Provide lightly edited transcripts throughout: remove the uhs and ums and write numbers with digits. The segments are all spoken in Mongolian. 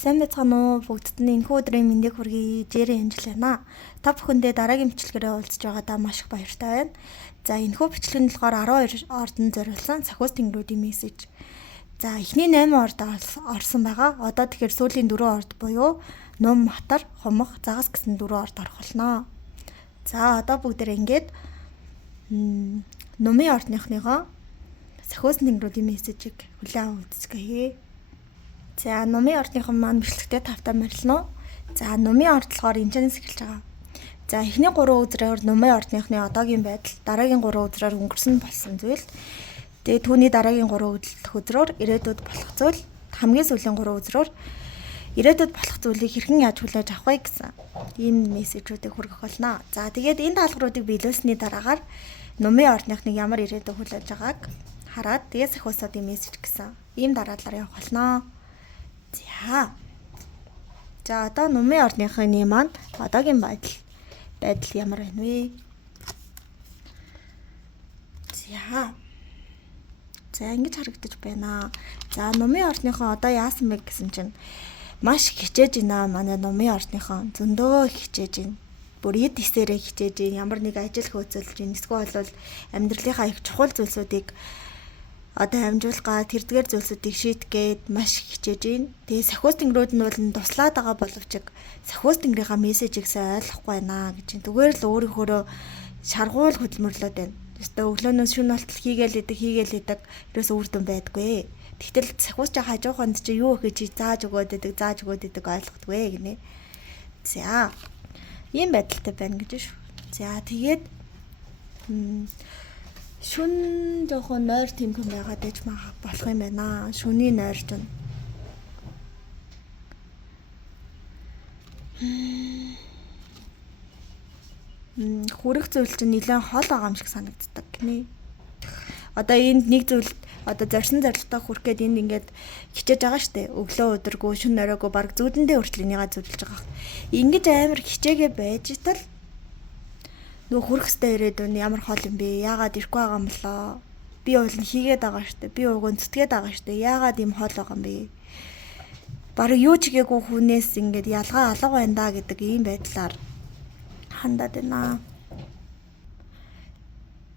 Сайн байцгаана уу? Бүгдд нь энэхүү өдрийн мэндийг хүргэе. Жирийн Анжелина. Та бүхэндээ дараагийн бичлэгээрээ уулзж байгаадаа маш их баяртай байна. За энэхүү бичлэг нь болохоор 12 ордонд зориулсан сахиус тэнгэрүүдийн мессеж. За эхний 8 орд орсон байгаа. Одоо тэгэхээр сүүлийн 4 орд буюу Нум, Матар, Хумах, Загас гэсэн 4 орд орох болно. За одоо бүгдээрээ ингээд Нумын ордныхныгоо сахиус тэнгэрүүдийн мессежийг хүлээн авах үзье. За Нумын ордныхон маань бичлэгтээ тавтаа морилно. За Нумын орд болохоор энэчнээс эхэлж байгаа. За эхний 3 үзрээр Нумын ордныхны одоогийн байдал, дараагийн 3 үзрээр өнгөрсөн болсон зүйл. Тэгээ түүний дараагийн 3 үзрээр ирээдүйд болох зүйл, хамгийн сүүлийн 3 үзрээр ирээдүйд болох зүйлийг хэрхэн яаж хүлээж авах вэ гэсэн ийм мессежүүдийг хүргэх болно. За тэгээд энэ даалгавруудыг биелүүлсэний дараагаар Нумын ордныхныг ямар ирээдүй хүлээж байгааг хараад тэгээд сахиусуудын мессеж гэсэн ийм дараалалаар явах болно. За одоо Нумын ордныхны маань одоогийн байдал ямар байна вэ? За ингэж харагдаж байна. За Нумын ордныхон одоо яасан бэ гэсэн чинь маш хичээж байна. Манай Нумын ордныхон зөндөө хичээж байна. Бүр эд эсээрээ хичээж байна. Ямар нэг ажил хөөцөлж байна. Эсвэл бол амьдралынхаа их чухал зүйлсүүдийг одоо амжуулгаа тэрдгээр зүйлсүүдийг шийтгэгээд маш хичээж байна. Тэгээ сахиус тэнгэрүүд нь бол туслаад байгаа боловч сахиус тэнгэрийнхаа мессежийг сайн ойлгохгүй байна гэж юм. Зүгээр л өөрийнхөө шаргуул хөдөлмөрлөд байна. Өөртөө өглөөнөөс шөнө болтол хийгээл идэг ерөөсөө үр дүн байдаггүй. Тэгтэл сахиус чи хажууханд чи юу гэж зааж өгөөд идэг ойлгохгүй гинэ. За ийм байдалтай байна гэж шүү. За тэгээд шүн жоохон нойр тэмхэн байгаад ээж болох юм байна. Шүний нойрч нь. Хүрэх зүйл чинь нэлээд хол байгаа юм шиг санагддаг гинэ. Одоо энд нэг зүйл одоо зорьсон зорилготой хүрэх гээд энд ингээд хичээж байгаа штэ. Өглөө өдөргөө шүн оройгоо баг зүудэндээ хүртэл энийгээ зүудэлж байгаа. Ингэж амар хичээгээ байж тал нөгөө хүрэх хэвээр ирээдүйн ямар хол юм бэ? Яагаад ирэхгүй байгаа юм болоо? Би уул нь хийгээд байгаа штэ. Би уг нь зүтгээд байгаа штэ. Яагаад ийм хол байгаа юм бэ? Бараг юу ч гээгүй хүнээс ингээд ялгаа алга байна да гэдэг ийм байдлаар хандаад байна.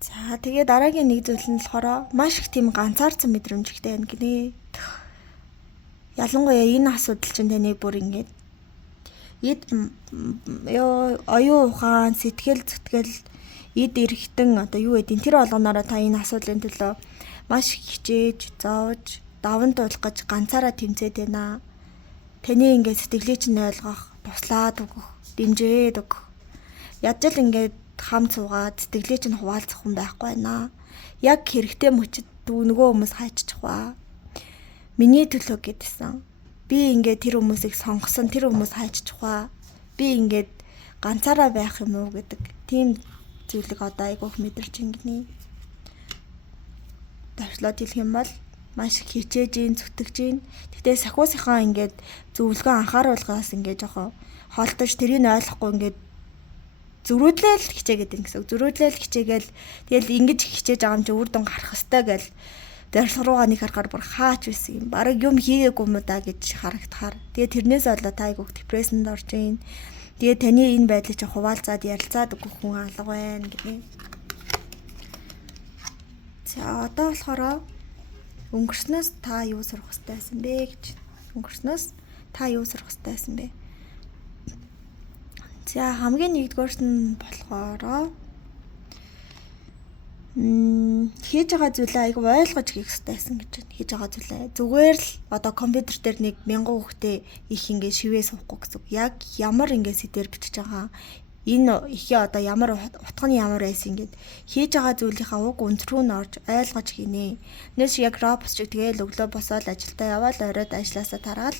За тэгээ дараагийн нэг зүйл нь болохоор маш их тийм ганцаардсан мэдрэмжтэй байна гинэ. Ялангуяа энэ асуудал чинь таны бүр ингээд оюун ухаан, сэтгэл зүтгэл, эд эрхтэн одоо юу гэдэг тэр болгоноороо та энэ асуудлын төлөө маш хичээж, зовж, даван туулах гэж ганцаараа тэмцээд байна. Таны ингээд сэтгэлийг чинь ойлгох, туслаад өгөх, дэмжээд өгөх. Ядчил ингээд хам цугаад сэтгэлийг чинь хуваалцах хүн байхгүй байна. Яг хэрэгтэй мөчөд нөгөө хүмүүс хайчих ба. Миний төлөө гэдсэн. Би ингээд тэр хүмүүсийг сонгосон, тэр хүмүүс хайчих ба. Би ингээд ганцаараа байх юм уу гэдэг тийм зүйлийг одоо айгүйх мэдэрч ингэнэ. Давшлаад хэлэх юм бол маш хичээж ин зүтгэж ин. Тэгтээ сахиусынхаа ингээд зөвлөгөө анхааруулгаас ингээд жоохон холдож тэрийг ойлгохгүй ингээд зөрүүдлээл хичээгээд ин гэсэн. Зөрүүдлээл хичээгээл тэгэл ингэж хичээж байгаа юм чи үр дүн гарах хэвээр гэл зорилго руугаа нэг харахаар бүр хаач байсан юм. Бараг юм хийгээгүй юм да гэж харагдахаар. Тэгээ тэрнээс болоод та айгүйх депрессэнд орж ийн. Тэгээ таны энэ байдлыг чи хуваалцаад ярилцаад өгөх хүн алга байна гэнэ. За одоо болохоор өнгөрснөөс та юу сурах хэрэгтэй байсан бэ гэж. Өнгөрснөөс та юу сурах хэрэгтэй байсан бэ? За хамгийн нэгдүгээрт нь болохоор хийж байгаа зүйлээ айгүй ойлгож хийх хэрэгтэй байсан гэж байна. Хийж байгаа зүйлээ зүгээр л одоо компьютер дээр нэг 1000 хүүхдээ их ингээд шивээ суухгүй гэсэн. Яг ямар ингээд сэдвэр бичиж байгаа энэ ихе одоо ямар утганы ямар байсан ингээд хийж байгаа зүйлийнхаа уг өнцрүү нь орж ойлгож хийнэ. Нэс яг робот шиг тэгээл өглөө босоод ажилдаа яваал оройд ажилласаа тараал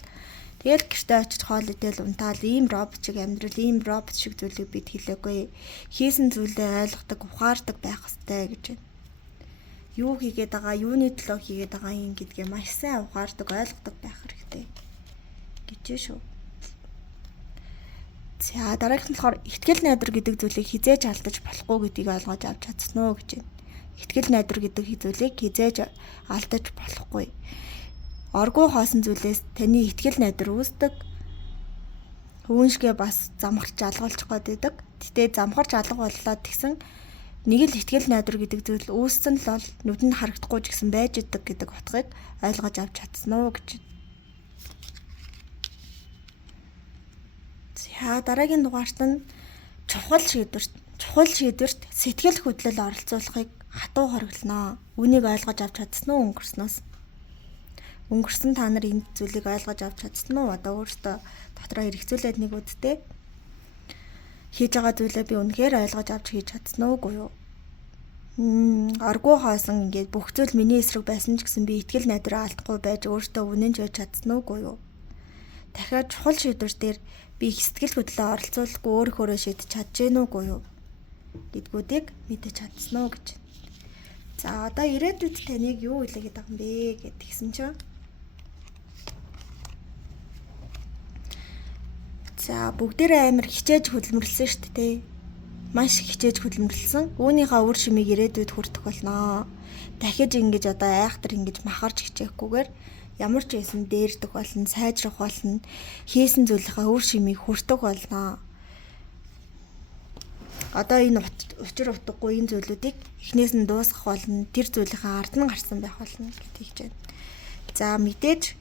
тэгэл гэртээ очиж хоол идэл унтаал ийм робот шиг амьдрал ийм робот шиг зүйлийг бид хийлээгүй. Хийсэн зүйлээ ойлгодог, ухаардаг байх хэрэгтэй гэж байна. Юу хийгээд байгаа, юуны төлөө хийгээд байгаа юм гэдгээ маш сайн ухаардаг, ойлгодог байх хэрэгтэй гэж шүү. За дараагийнх нь болохоор ихтгэл найдвар гэдэг зүйлийг хизээж алдаж болохгүй гэдгийг ойлгож авч чадсан уу гэж байна. Ихтгэл найдвар гэдэг зүйлийг хизээж алдаж болохгүй. оргуу хоосон зүйлээс таны ихтгэл найдар үүсдэг. Хүүншгээ бас замхарч алгуулчих гээд байдаг. Гэтэ замхарч алга боллоо тэгсэн нэг л ихтгэл найдар гэдэг зүйл үүссэн л бол нүдэнд харагдахгүй ч гэсэн байж идэг гэдэг утгыг ойлгож авч чадсан уу гэж. За дараагийн дугаарт нь чухал шийдвэрт сэтгэл хөдлөл оролцуулахыг хатуу хориглоно. Үнийг ойлгож авч чадсан уу өнгөрснөөс? Өнгөрсөн та нар энэ зүйлийг ойлгож авч чадсан уу? Одоо өөртөө дотроо хэрэгцүүлээд нэг үдтэй хийж байгаа зүйлээ би үнэхээр ойлгож авч хийж чадсан уугүй юу? Оргуу хоосон ингээд бүх зүйл миний эсрэг байсан ч гэсэн би итгэл найдраа алдахгүй байж өөртөө үнэнж байж чадсан уугүй юу? Дахиад чухал шийдвэр дээр би их сэтгэл хөдлөлөө оролцуулахгүй өөрөөрөө шийдэж чадж гэнэ үгүй юу? Гэдгүүдийг мэдэж чадсан уу гэж. За одоо ирээдүйд таныг юу хэлээд байгаа юм бэ гэдгийгсэн чинь. За бүгдээрээ амар хичээж хөдөлмөрлсөн шүү дээ. Маш хичээж хөдөлмөрлсөн. Үүнийхээ үр шимийг ирээдүйд хүртэх болно. Дахиж ингэж одоо айхтар ингэж махарч хичээхгүйгээр ямар ч байсан дээрдэх болно, сайжрах болно. Хийсэн зүйлийнхээ үр шимийг хүртэх болно. Одоо энэ учир утгагүй энэ зүйлүүдийг эхнээс нь дуусгах болно. Тэр зүйлийнхээ ард нь гарсан байх болно гэж хэлж байна. За мэдээж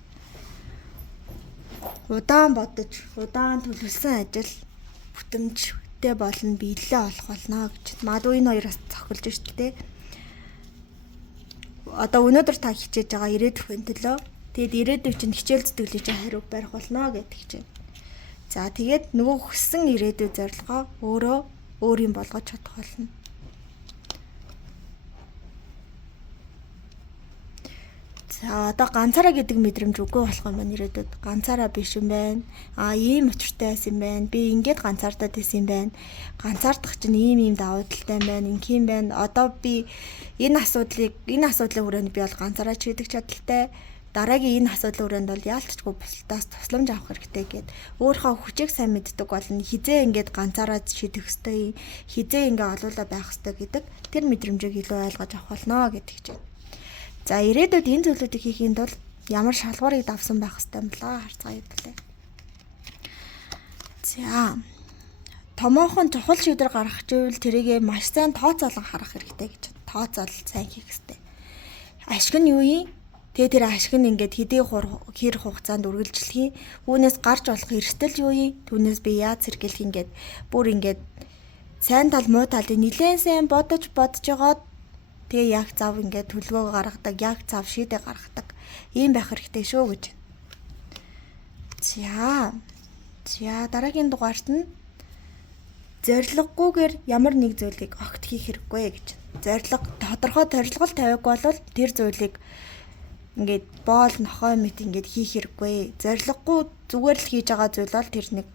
удаан бодож, удаан төлөвлөсөн ажил бүтэмжтэй болно, биелэлээ олох болно гэж. Магадгүй энэ хоёроос цохилж шүү дээ. Одоо өнөөдөр та хичээж байгаа ирээдүйн төлөө тэгэд ирээдүйн чинь хичээл зүтгэлийг чинь хариуг барих болно гэдэг чинь. За тэгээд нөгөө хүссэн ирээдүйн зорилгоо өөрийн болгож чадах болно. За одоо ганцаараа гэдэг мэдрэмж үгүй болох юм байна ирээдүйд. Ганцаараа биш юм байна. Ийм учиртай байсан юм байна. Би ингээд ганцаардаад байсан юм байна. Ганцаардах чинь ийм давуу талтай юм байна. Инх юм байна. Одоо би энэ асуудлын хүрээнд би бол ганцаараа шийдэх чадaltaй. Дараагийн энэ асуудлын хүрээнд бол яалтчгүй бусдаас тусламж авах хэрэгтэй гэд өөрийнхөө хүчийг сайн мэддэг болно. Хизээ ингээд ганцаараа шийдэх ёстой. Хизээ ингээд олуулаа байх ёстой гэдэг тэр мэдрэмжийг илүү ойлгож авах болно гэдэг чинь. За ирээдүйд энэ зүйлүүдийг хийхэд бол ямар шалгуурыг давсан байх ёстой юм бла харцгаая хэлээ. За томоохон чухал шийдвэр гаргах гэвэл тэрийгэ маш сайн тооцоолон харах хэрэгтэй гэж. Тооцоол сайн хийх хэрэгтэй. Ашиг нь юу юм? Тэгээ тэр ашиг нь ингээд хэр хугацаанд үргэлжлэх юм? Үүнээс гарч болох эрсдэл юу юм? Түүнээс би яаж сэргийлэх юм гээд бүр ингээд сайн тал муу талыг нэлээд сайн бодож жагаад тэгээ яг зав ингээд төлөвөө гаргадаг, яг зав шийдэ гаргадаг. Ийм байх хэрэгтэй шүү гэж. За дараагийн дугаарт нь зориггүйгээр ямар нэг зүйлийг огт хийх хэрэггүй гэж. Тодорхой зорилго тавиаг бол тэр зүйлийг ингээд боол нохой мэт ингээд хийх хэрэггүй. Зориггүй зүгээр л хийж байгаа зүйл бол тэр нэг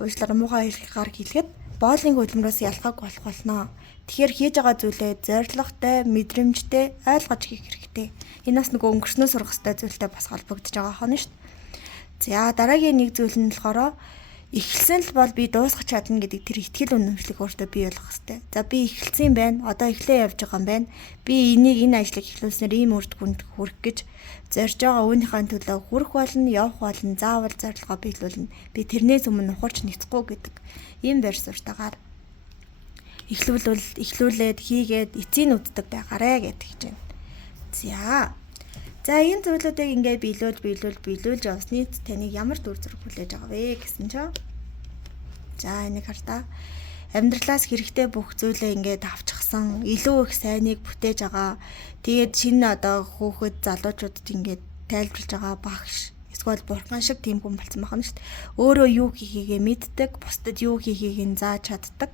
уушлаар муухай хэлхаар хэлэхэд боолын хөдөлмөрөөс ялхаг болох болно. Тэгэхээр хийж байгаа зүйлээ зоригтой, мэдрэмжтэй ойлгож хийх хэрэгтэй. Энэ бас нөгөө өнгөрснөө сурах хэрэгтэй зүйлтэй бас холбогдож байгаа хонь шүү дээ. За дараагийн нэг зүйл нь болохоор эхэлсэн л бол би дуусгах чадна гэдэг тэр итгэл үнэмшлийг өөртөө бий болгох хэрэгтэй. За би эхэлсэн юм байна. Одоо эхлээ явж байгаа юм байна. Би энэ ажлыг эхлүүлснээр ийм үр дүнд хүрэх гэж зорж байгаа үүнийхээ төлөө хүрэх болно, явах болно, заавал зорилгоо биелүүлнэ. Би тэрнээс өмнө ухарч нэцэхгүй гэдэг ийм байр суурьтайгаар эхлүүлээд хийгээд эцсийн үддэг байгаарэ гэдэг чинь. За энэ зүйлүүдийг ингээд биелүүлж явсны таныг ямар дүр зураг хүлээж байгаа вэ гэсэн чинь. За энийг хартаа. Амьдралаас хэрэгтэй бүх зүйлээ ингээд авчихсан, илүү их сайныг бүтээж байгаа. Тэгээд шинэ одоо хүүхэд залуучуудад ингээд тайлбарлаж байгаа багш эсвэл бурхан шиг тийм хүн болсон байна шүү дээ. Өөрөө юу хийхийгээ мэддэг, бусдад юу хийхийг нь зааж чаддаг.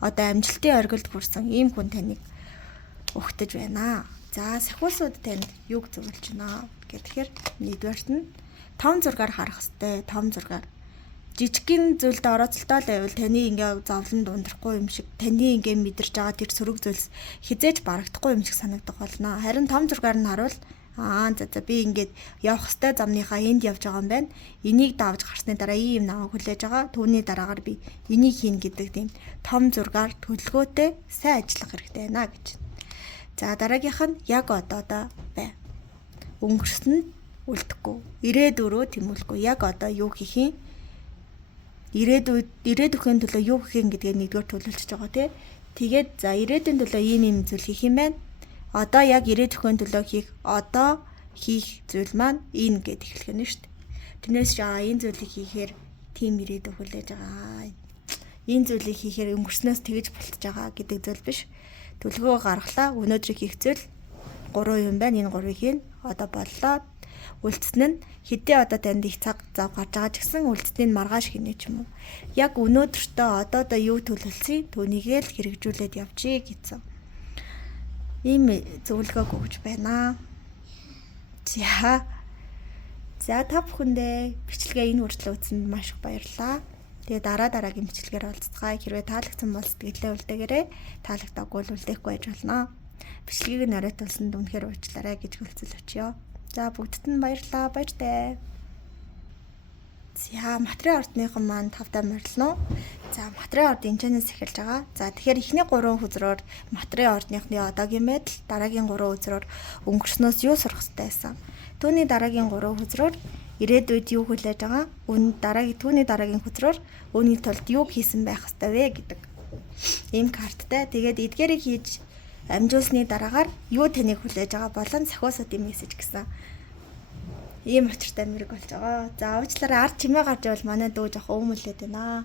Одоо амжилтын оргилд хүрсэн ийм хүн таныг өгтөж байна. За сахиусууд танд юг зөвлөж байна гэхээр нэгдүгээрт нь том зургаар харах хэрэгтэй. Том зургаар жижигхэн зүйлд орооцолтой л байвал таны ингээ зовлон дундрахгүй юм шиг таны ингээ мэдэрч байгаа тэр сөрөг зүйлс хизээж барагдахгүй юм шиг санагдах болно. Харин том зургаар нь харуул би ингээд явах хэвээр замныхаа энд явж байгаа юм байна. Энийг давж гарсны дараа ийм намайг хүлээж байгаа. Түүний дараагаар би энийг хийн гэдэг тийм том зургаар төлөвлөгөөтэй сайн ажиллах хэрэгтэй байна гэж. За дараагийнх нь яг одоо бай. Өнгөрсөн үлдэхгүй. Ирээдүрөө тэмүүлэхгүй. Яг одоо юу хийх юм? Ирээдүйн төлөө юу хийх юм гэдгээ нэгдүгээр төлөвлөж байгаа тий. Тэгээд за ирээдүйн төлөө ийм зүйл хийх юм байна. Одоо яг ирээдүйн төлөө одоо хийх зүйл маань энэ гэд эхлэх нь шүү дээ. Тэрнээс чи энэ зүйлийг хийхээр тийм ирээдүй хүлээж байгаа. Энэ зүйлийг хийхээр өнгөрснөөс тэгж болтож байгаа гэдэг зүйл биш. Төлөвлөгөө гаргалаа. Өнөөдөр хийх зүйл 3 юм байна. Энэ 3-ыг хийн. Одоо боллоо. Үлдсэн нь хэдий одоо танд их цаг зав гарч байгаа ч гэсэн үлдсэнийг маргааш хийнэ ч юм уу. Яг өнөөдөртөө одоо юу төлөвлөсөн түүнийгээ л хэрэгжүүлээд явчих гэсэн. Ийм зөвлөгөө өгч байна. За та бүхэндээ бичлэгээ энэ хүртэл үзсэнд маш их баярлалаа. Тэгээ дараагийн бичлэгээр уулзцгаая. Хэрвээ таалагдсан бол сэтгэлдээ үлдээгээрэй. Таалагдаагүй бол үлдээхгүй байж болно. Бичлэгийг нь оройтуулсанд үнэхээр уучлаарай гэж хэлцэл өчьё. За бүгдд нь баярлалаа. Баяртай. За материал ордныхан маань тавтай морилно. За материал орд энэчнээс эхэлж байгаа. За тэгэхээр эхний 3 хүзрөөр материал ордныхны одоогийн байдал, дараагийн 3 хүзрөөр өнгөрснөөс юу сурах хэрэгтэй байсан. Түүний дараагийн 3 хүзрөөр ирээдүйд юу хүлээж байгаа. Түүний дараагийн хүзрөөр үүний тулд юу хийсэн байх хэрэгтэй вэ гэдэг. Ийм карттай. Тэгээд эдгээрийг хийж амжуулсны дараагаар юу таныг хүлээж байгаа болон сахиусуудын мессеж гэсэн. Ийм учиртай мэрэг болж байгаа. За уучлаарай ард чимээ гарч явал манай дүү жоох өвмөлээд байна.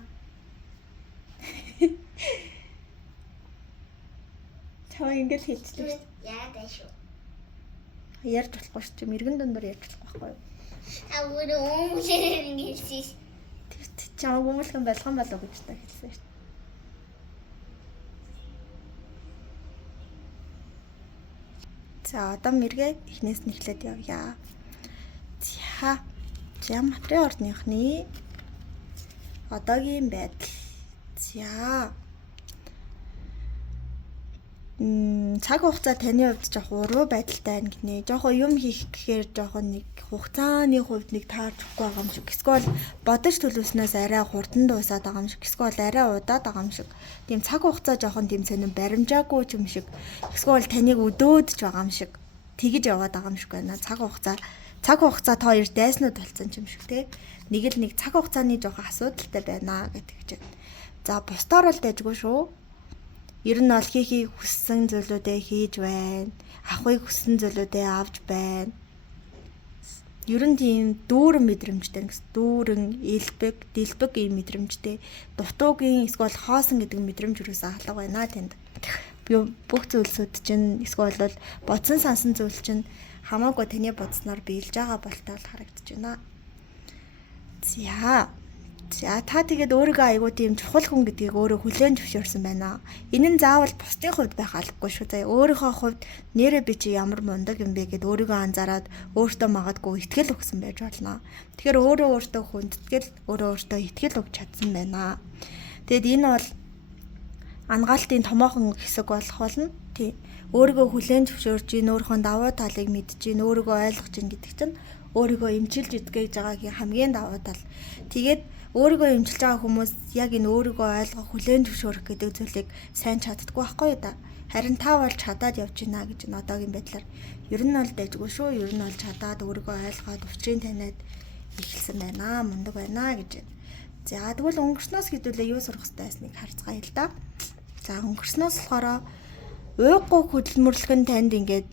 Чаа ингэж хэлчихлээ. Яа дэшүү. Ярьж болохгүй шүү. Чи мэрэгэн дундор ярьж болохгүй байхгүй юу? Агуу өвмөлээд ингэсэн. Чаа өвмөлхөн болгон болов гэж та хэлсэн шүү. За одоо мэргээ эхнээс нь эхлээд явъя. За материал ордныхны одоогийн байдал. За цаг хугацаа таны хувьд жоох уруу байдалтай байна гинэ. Жоохоо юм хийх гэхээр жоохоо нэг хугацааны хувьд нэг таарч өгөхгүй байгаа юм шиг. Эсвэл бодож төлөвснөөс арай хурдан дуусаад байгаа юм шиг. Эсвэл арай удаад байгаа юм шиг. Тийм цаг хугацаа жоохон тийм сонирн баримжаагүй юм шиг. Эсвэл таныг өдөөдж байгаа юм шиг. Тэгж яваад байгаа юм шиг байна. Цаг хугацаа та хоёр дайснууд болсон юм шиг те. Нэг л нэг цаг хугацааны жоохон асуудалтай байна гэдэг чинь. За бусдаар л дайжгүй шүү. Ер нь бол хийхийг хүссэн зүйлүүдээ хийж байна. Авахыг хүссэн зүйлүүдээ авч байна. Ер нь тийм дүүрэн мэдрэмжтэй гэсэн. Дүүрэн, дэлбэг ийм мэдрэмжтэй. Дутуугийн эсвэл хоосон гэдэг мэдрэмж юусаа алга байна тэнд. Бүх зүйлсүүд чинь эсвэл бол бодсон сансан зүйл чинь хамаагүй таны бодсноор биелж байгаа болтой бол харагдаж байна. За та тэгээд өөрийгөө айгуу тийм чухал хүн гэдгийг өөрөө хүлээн зөвшөөрсөн байна. Энэ нь заавал бусдын хувьд байх албагүй шүү. За өөрийнхөө хувьд нэрээ би чи ямар мундаг юм бэ гэд өөрийгөө анзаараад өөртөө магадгүй итгэл өгсөн байж болно. Тэгэхээр өөртөө хүндэтгэл, өөртөө итгэл өгч чадсан байна. Тэгэд энэ бол ангаалтын томоохон хэсэг болох болно. Тий. Өөрийгөө хүлээн зөвшөөрж ийн, өөрийнхөө давуу талыг мэдж ийн, өөрийгөө ойлгож ийн гэдэг чинь өөрийгөө эмчилж идэгэж байгаагийн хамгийн давуу тал. Тэгээд өөрийгөө эмчилж байгаа хүмүүс яг энэ өөрийгөө ойлгох, хүлээн зөвшөөрөх гэдэг зүйлийг сайн чаддаггүй байхгүй юу да. Харин та бол чадаад явж байна гэж энэ одоогийн байдлаар ер нь бол дэжгүй шүү. Ер нь бол чадаад өөрийгөө ойлгоод учрыг таниад эхэлсэн байна, мундаг байна гэж. За тэгвэл өнгөрснөөс хэдүүлээ юу сурах хэрэгтэй байсныг харцгаая л да. За өнгөрснөөс болохоор уйггүй хөдөлмөрлөх нь танд ингээд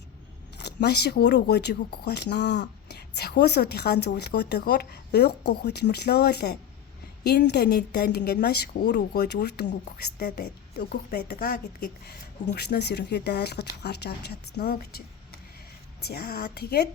маш их өр өгөөжийг өгөх болно. Цахиусуудынхаа зөвлөгөөтэйгээр уйггүй хөдөлмөрлөө лээ. Энэ танд ингээд маш их өр өгөөж үр дүн өгөх байдаг гэдгийг өнгөрснөөс ерөнхийдөө ойлгож ухаарч авч чадсан уу гэж. За тэгээд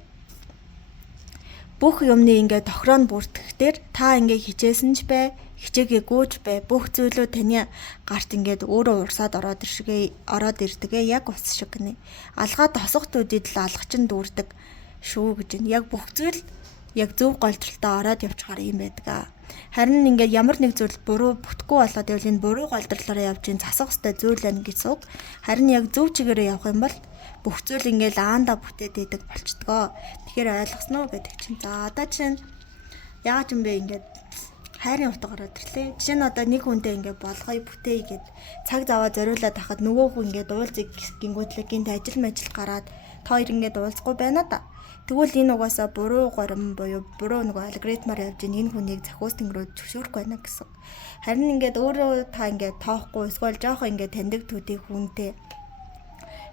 бүх юмны ингээд тохироо нь бүртгэхтэр та ингээд хичээсэн ч бай, хичээгээгүй ч бай, бүх зүйлүүд таны гарт ингээд өөрөө урсаад ороод ирдэгэ яг ус шиг нэ. Алгаа тосох төдийд л алгач нь дүүрдэг шүү гэж нь. Яг бүх зүйл яг зөв голдролтой ороод явчихаар юм байдаг. Харин ингээд ямар нэг зүйл буруу бүтэхгүй болоод байвал энэ буруу голдролоор явж ин засах хэвээр зүйл байна гэсэн үг. Харин яг зөв чигээрээ явах юм бол бүх зүйл ингээд аанда бүтээд идэг болчдгоо. Тэгэхээр ойлгосноо гэдэг чинь. За одоо чинь яагаад юм бэ ингээд хайрын утга гараад ирлээ. Жишээ нь одоо нэг хүнтэй ингээд болгоё бүтээе гэд цаг заваа зориулаад хахад нөгөө хүн ингээд уулзыг гингүүтлэг гинт ажил гараад та хоёр ингээд уулзахгүй байна да. Тэгвэл энэ угаасаа буруу горим буюу буруу нөгөө алгоритмаар явж энэ хүнийг зохиостын рүү зөвшөөрөхгүй байна гэсэн. Харин ингээд өөрөө та ингээд тоохгүй эсвэл жоохон ингээд таньдаг төдий хүнтэй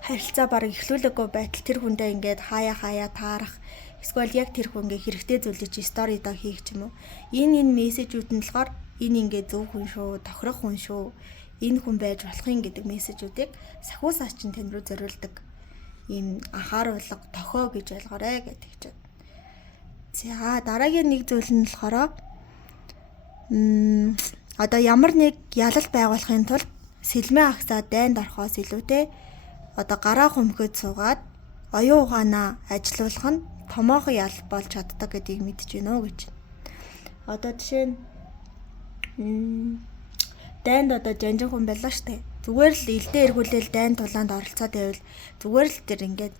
харилцаа бараг эхлүүлэггүй байтал тэр хүндээ ингээд хаяа таарах эсвэл яг тэр хүн ингээд хэрэгтэй зүйлийг стори доо хийх ч юм уу. Энэ мессежүүд нь болохоор энэ ингээд зөв хүн шүү, тохирох хүн шүү. Энэ хүн байж болох юм гэдэг мессежүүдийг сахиусаа чинь тань руу зориулдаг. Ийм анхааруулга тохио гэж ойлгоорой гэдэг чинь. За дараагийн нэг зүйл нь болохоор одоо ямар нэг ялалт байгуулахын тулд сэлмээ агсаа дайнд орохоос илүүтэй одоо гараа хөмхөд суугаад оюун ухаанаа ажилуулах нь томоохон ял болж чаддаг гэдгийг мэдэж байна уу гэж. Одоо жишээ нь дайнд одоо жанжин хүн байлаа штэ. Зүгээр л илдээ эргүүлэл дайн тулаанд оролцоод байвал зүгээр л тэр ингээд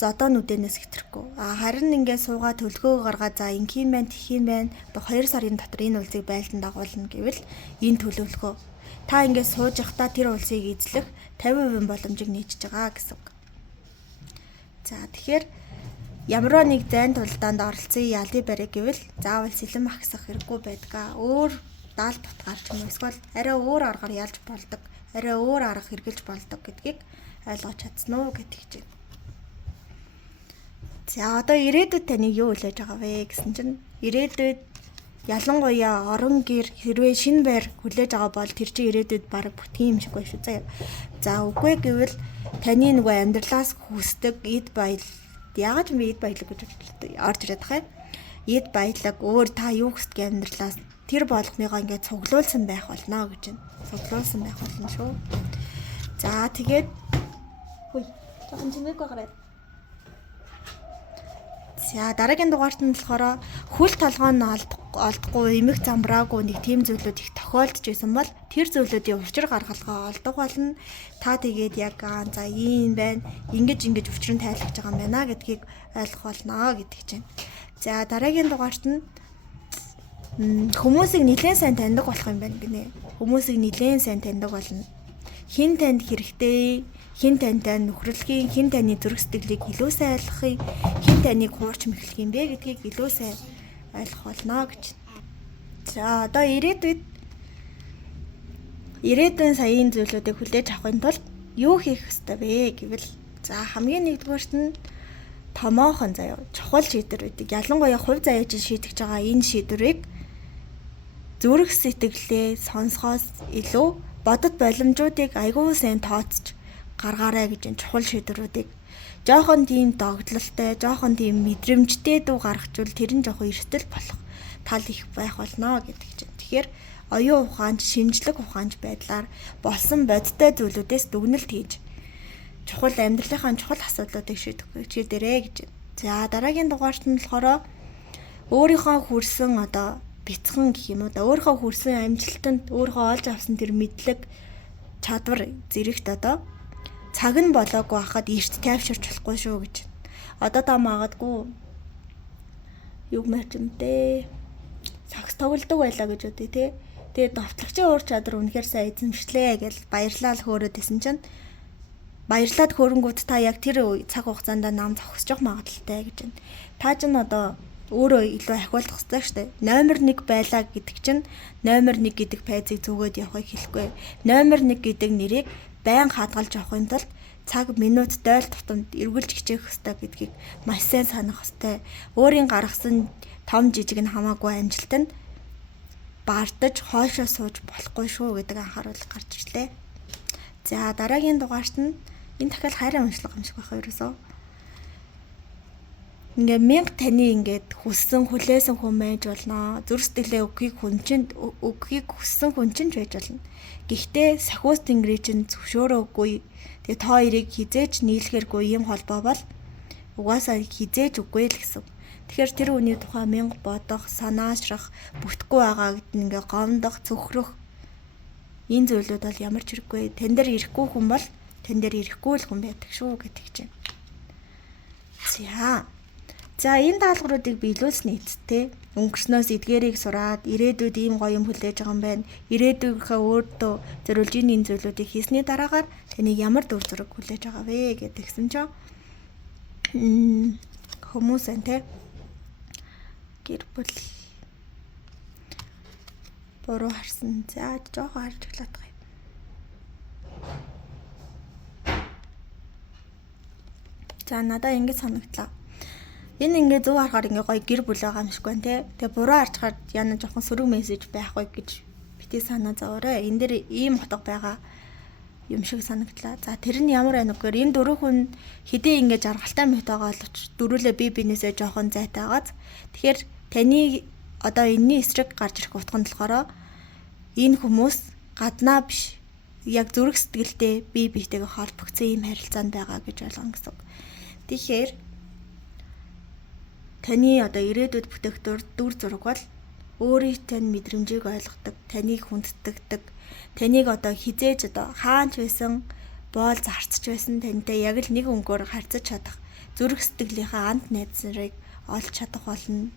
зодоонүүдээс хэтрэхгүй. Харин ингээд суугаа төлгөө гаргаа за ингийн байна, тхийн байна. Одоо 2 сарын дотор энэ улсыг байлдан дагуулна гэвэл энэ төлөвлөгөө. Та ингээд сууж явахдаа тэр улсыг эзлэх 50% боломжийг нээжж байгаа гэсэн. За тэгэхээр ямар нэг зайн тулдаанд оролцсон ялдыг барих гэвэл заавал сэлэм ахсах хэрэггүй байдгаа. Өөр даал тутгаар ч юм уу эсвэл арай өөр аргаар ялж болдог, арай өөр арга хэрэгжилж болдог гэдгийг ойлгож чадсан уу гэдэг чинь. За одоо ирээдүйд таныг юу хүлээж байгаа вэ гэсэн чинь ирээдүйд ялангуяа орон гэр хэрвээ шинэ байр хүлээж байгаа бол тэр чинь ирээдүйд баг бүтгийн юм шиг байна шүү заяа. За үгүй гэвэл таны нөгөө амьдралаас хүсдэг эд баялаг яагаад юм эд баялаг гэж орж ирээд байгаа юм. Эд баялаг өөр та юу хүсдэг амьдралаас тэр болгоныгоо ингээд цуглуулсан байх болно гэж байна. Цуглуулсан байх болно шүү. За тэгээд хөөе жоохон чимээгүй гараад. За дараагийн дугаарт нь болохоор хөл толгой нь олдохгүй эмх замбраагүй нэг тийм зүйлүүд их тохиолдож байсан бол тэр зүйлүүдийн учир гаргалгаа олдох болно. Та тэгээд яг за ийм байна. Ингэж учир нь тайлбарж байгаа юм байна гэдгийг ойлгох болно гэдэг чинь. За дараагийн дугаарт нь хүмүүсийг нэлээд сайн таньдаг болох юм байна гинэ. Хүмүүсийг нэлээд сайн таньдаг болно. Хин танд хэрэгтэй, хин тантай нөхрөлхийн, хин таны зүрх сэтгэлийг илүү сайн ойлгохын, хин таныг хуурч мэхлэх юм бэ гэдгийг илүү сайн ойлгох болно гэж. За одоо ирээдүйн саяын зүйлүүдийг хүлээж авахын тулд юу хийх ёстой вэ гэвэл за хамгийн нэгдүгээрт нь томоохон заяа чухал шийдвэр үүдэг. Ялангуяа хувь заяач шийдэж байгаа энэ шийдвэрийг зүрх сэтгэлээ сонсохоос илүү бодит боломжуудыг айгүй сайн тооцож гаргаарай гэж энэ чухал шийдвэрүүдийг жоохон тийм догдлолтой, жоохон тийм мэдрэмжтэй дүү гаргачвал тэр нь жоохон эрсдэл болох тал их байх болно гэдэг чинь. Тэгэхээр оюун ухаанч, шинжлэх ухаанч байдлаар болсон бодиттой зүйлүүдээс дүгнэлт хийж чухал амьдралынхаа чухал асуудлуудыг шийдэрэй гэж. За дараагийн дугаарт нь болохоор өөрийнхөө хүрсэн одоо бяцхан гэх юм уу да өөрийнхөө хүрсэн амжилтанд өөрийнхөө олж авсан тэр мэдлэг чадвар зэрэгт одоо цаг нь болоогүй хахад эрт тайвширч болохгүй шүү гэж. Одоо та магадгүй юу мэрчмтэй сакс тоглодог байлаа гэж үгүй тий. Тэгээд довтлогчийн уур чадвар үнэхээр сайн эзэмшлээ гэж баярлал хөөрөөд исэн чинь баярлаад хөрөнгүүд та яг тэр цаг хугацаанд нам зогсож магадaltaй гэж байна. Та ч н одоо өөрөө илүү ахиулах хэрэгтэй шүү дээ. Номер 1 байлаа гэдэг чинь номер 1 гэдэг файзыг зүгөөд явахыг хэлэхгүй. Номер 1 гэдэг нэрийг байнга хадгалж авахын тулд цаг минут дойл тутамд эргүүлж хичээх хэрэгтэй гэдгийг маш сайн санах хэрэгтэй. Өөрийн гаргасан том жижиг нь хамаагүй амжилтанд баардаж хойшоо сууж болохгүй шүү гэдэг анхааруулга гарч ирлээ. За дараагийн дугаарт нь энэ дахиад хайрын уншлага юм шиг байна ерөөсөө. Ингээ 1000 таны ингээд хүссэн хүлээсэн хүн байж болно. Зүрх сэтгэлээ өгөхийг хүссэн хүн чинь байж болно. Гэхдээ сахиус тэнгэрийн чинь зөвшөөрөөгүй. Тэгээ та хоёрыг хизээж нийлэхэргүй юм холбоо бол угаасаа хизээж үгүй л гэсэн. Тэгэхээр тэр хүний тухай 1000 бодох, санаашрах, бүтэхгүй байгаа гэдэг нь ингээ гомдох, цөхрөх энэ зүйлүүд бол ямар ч хэрэггүй. Тэн дээр ирэхгүй хүн бол тэн дээр ирэхгүй л хүн байдаг шүү гэдэг чинь. За энэ даалгавруудыг биелүүлснэ эцтэй. Өнгөрснөөс эдгээрийг сураад ирээдүйд ийм гоё юм хүлээж байгаа юм байна. Ирээдүйнхээ өөртөө зориулж энэ зүйлүүдийг хийсний дараагаар таныг ямар дүр зураг хүлээж байгаа вэ гэдгсэн чинь хүмүүс байна те. Гэр бүл буруу харсан. За жоохон харж өглөөд байгаа юм. За надаа ингэж санагдлаа. Энэ ингээ зөв харахаар ингээ гоё гэр бүл байгаа юм шиг байна те. Тэгээ буруу харчаар яна жоохон сөрөг мессеж байхгүй гэж бити санаа зовоорой. Энэ дээр ийм утга байгаа юм шиг санагдлаа. За тэр нь ямар байна вэ гэхээр энэ дөрөв хүн хэдий ингээ жаргалтай мэт байгаа боловч дөрүлээ бие биенээсээ жоохон зайтаагааз. Тэгэхээр таны одоо энэний эсрэг гарч ирэх утга нь болохоор энэ хүмүүс гаднаа биш яг зүрх сэтгэлдээ бие биетэйгээ холбогдсон ийм харилцаанд байгаа гэж ойлгоно гэсэн үг. Тэгэхээр таны одоо ирээдүйд бүтээгдэхүүн дүр зураг бол өөрийнхөө мэдрэмжийг ойлгодог, таныг хүндэтдэг, таныг одоо хизээж одоо хаанч байсан, боол зарцж байсан тантай яг л нэг өнгөөр харьцаж чадах, зүрх сэтгэлийнхээ амт найз нарыг олж чадах болно.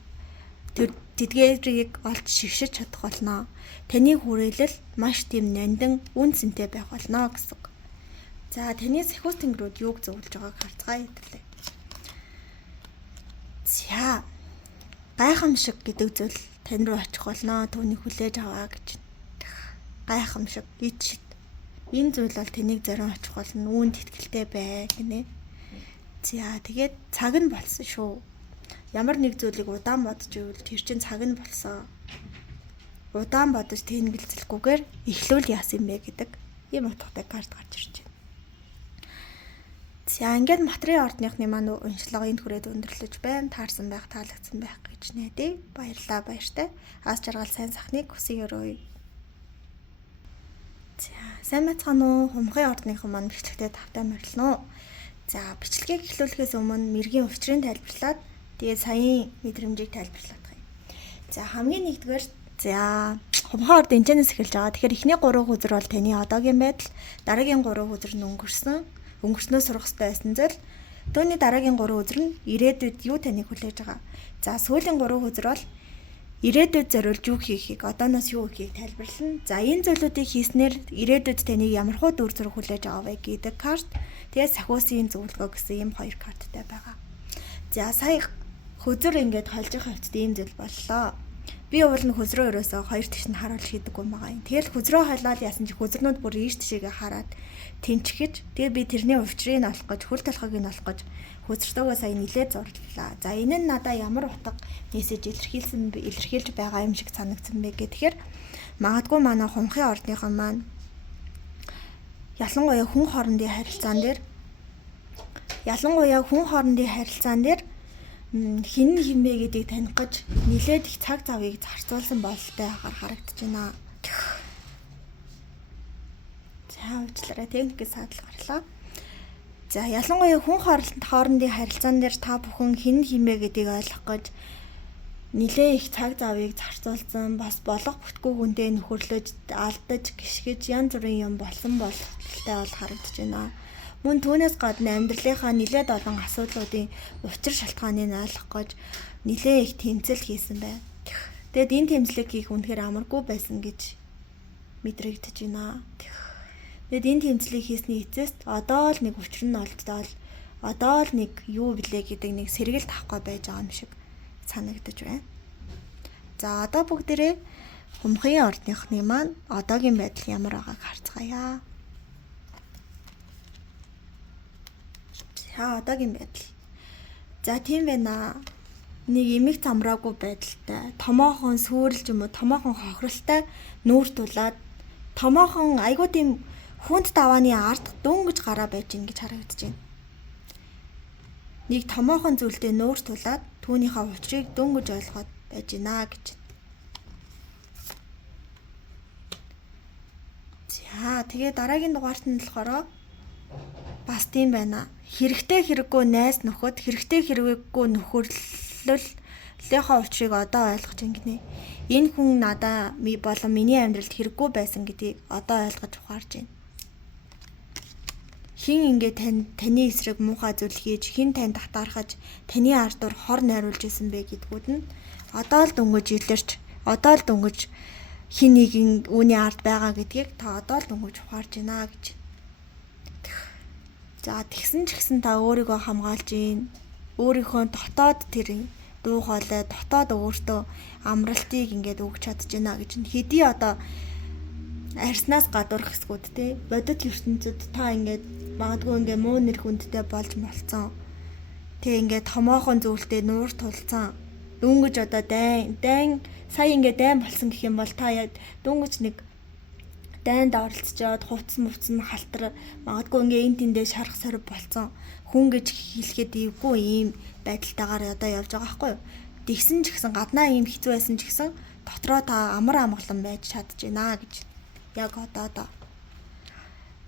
Тэр тэдгээрийг олж шигшиж чадах болно. Таны хүрээлэл маш тийм нандин үн цэнтэй байх болно гэсэн үг. За таны сэхүүс тэнгэрүүд юуг зөвлөж байгааг харцгаая хэвлээ. За гайхамшиг гэдэг зүйл тань руу очих болно. Түүнийг хүлээж аваа гэж. Гайхамшиг ичт. Энэ зүйл бол тэнийг зорин очих болно. Үүнд итгэлтэй бай гинэ. За тэгээд цаг нь болсон шүү. Ямар нэг зүйлийг удаан бодож ивэл тэр чинь цаг нь болсон. Удаан бодож тэнглэлцэлгүйгээр эхлүүл яасан бэ гэдэг ийм утгатай карт гарч ирж байна. За ингээд материалын ордныхны маань уншлага энд хүрээд өндөрлөж байна. Таарсан байх, таалагдсан байх гэж найдаа. Баярлалаа, баяртай. Аз жаргал сайн сахныг хүсье. За сайн байцгаана уу? Хумхын ордныхан маань бичлэгтээ тавтай морилно. За бичлэгийг эхлүүлэхээс өмнө мэргийн учрыг тайлбарлаад тэгээд саяын мэдрэмжийг тайлбарлах юм. За хамгийн нэгдүгээр хумхын орд энэчнээс эхэлж байгаа. Тэгэхээр эхний 3 хүзэр бол таны одоогийн байдал, дараагийн 3 хүзэр нь өнгөрснөө сурах хэрэгтэй байсан зүйл. Төвний дараагийн 3 хүзэр нь ирээдүйд юу таныг хүлээж байгаа. За сүүлийн 3 хүзэр бол ирээдүйд зориулж юу хийхийг, одооноос юу хийхийг тайлбарлана. За энэ зүйлүүдийг хийснээр ирээдүйд таныг ямархуу дүр зураг хүлээж байгаа вэ гэдэг карт. Тэгээд сахиусын зөвлөгөө гэсэн ийм 2 карттай байгаа. За сая хүзэр ингээд холж байгаа хэвчд ийм зүйл боллоо. Би уул нь хүзрөө өрөөсөө 2 тишин харуулж хийдэг юм байгаа юм. Тэгэл хүзрөө хойлоод яасан чи хүзрнүүд бүр ийш тишээгээ хараад тэнчгэж тэгээ би тэрний учрыг олох гэж хөл толхойг нь олох гэж хүзртөөгөө сая нилээд зурлаа. За энэ нь надаа ямар утга мессеж илэрхийлж байгаа юм шиг санагдсан бэ гэхээр магадгүй манай хумхын ордныхан маань ялангуяа хүн хоорондын харилцаан дээр хин химбэ гэдгийг таних гэж нилээд их цаг завыг зарцуулсан бололтой харагдаж байна. За уучлаарай техникийн саадал гарлаа. За ялангуяа хүн хоорондын харилцаан дээр та бүхэн хин химбэ гэдгийг ойлгох гэж нилээ их цаг завыг зарцуулсан, бас болох бүтггүй хүнтэй нөхөрлөж, алдаж, гიშгэж янз бүрийн юм болсон бололтой бол харагдаж байна. Мөн түүнээс гадна амьдралынхаа нилээд олон асуудлуудын учир шалтгааныг ойлгох гэж нилээ их тэмцэл хийсэн байна. Тэгэд энэ тэмцлийг хийх үнэхээр амаргүй байсан гэж мэдрэгдэж байна. Тэгэд энэ тэмцлийг хийсний эцэст одоо л нэг учир нь олддоо одоо л нэг юу блэ гэдэг нэг сэргэлт авахгүй байж байгаа юм шиг санагдаж байна. За одоо бүгдээрээ хумхын ордныхны маань одоогийн байдал ямар байгааг харцгаая. Одоогийн байдал. За тийм байна. Нэг эмэг замраагүй байдалтай, томоохон сүрэлж юм уу, томоохон хохиролтой нүүр тулаад, томоохон айгуу тийм хүнд давааны ард дөнгөж гараа байж ин гэж харагдаж байна. Нэг томоохон зүйлдээ нүүр тулаад түүнийхээ учрыг дөнгөж ойлгоод байж гинэ гэж. За тэгээ дараагийн дугаарт нь болохоор бас тийм байна. Хэрэгтэй хэрэггүй найз нөхөд, хэрэгтэй хэрэггүй нөхөрлөлийнхөө учрыг одоо ойлгож ингэнэ. Энэ хүн надаа болон миний амьдралд хэрэггүй байсан гэдгийг одоо ойлгож ухаарж байна. Хин ингээ таны эсрэг муухай зүйл хийж, хин тань татаархаж, таны ардуур хор найруулж исэн бэ гэдгүүд нь одоо л дөнгөж илэрч, одоо л дөнгөж хин нэгэн үүний ард байгаа гэдгийг та одоо л дөнгөж ухаарж байна гэж. За тэгсэн ч гэсэн та өөрийгөө хамгаалж гин. өөрийнхөө дотоод тэр дуу хоолой дотоод өөртөө амралтыг ингээд өгч чадж байна гэж хэдий одоо арснаас гадуурх хэсгүүд те бодит ертөнцид та ингээд магадгүй ингээд муу нэр хүндтэй болж молцсон. Тэг ингээд томоохон зүйлтэй нуур тулцсан. Дөнгөж одоо дайн сая ингээд дайн болсон гэх юм бол та яг дөнгөж нэг дайнд оролцоод хувцс мөвцөн халтар магадгүй ингээ эн тэндээ шарах сорив болцсон хүн гэж хэлэхэд ивгүй ийм байдалтайгаар одоо явж байгаа байхгүй юу. Тэгсэн ч гэсэн гаднаа ийм хэцүү байсан ч гэсэн дотроо та амар амгалан байж чадж байна гэж яг одоо.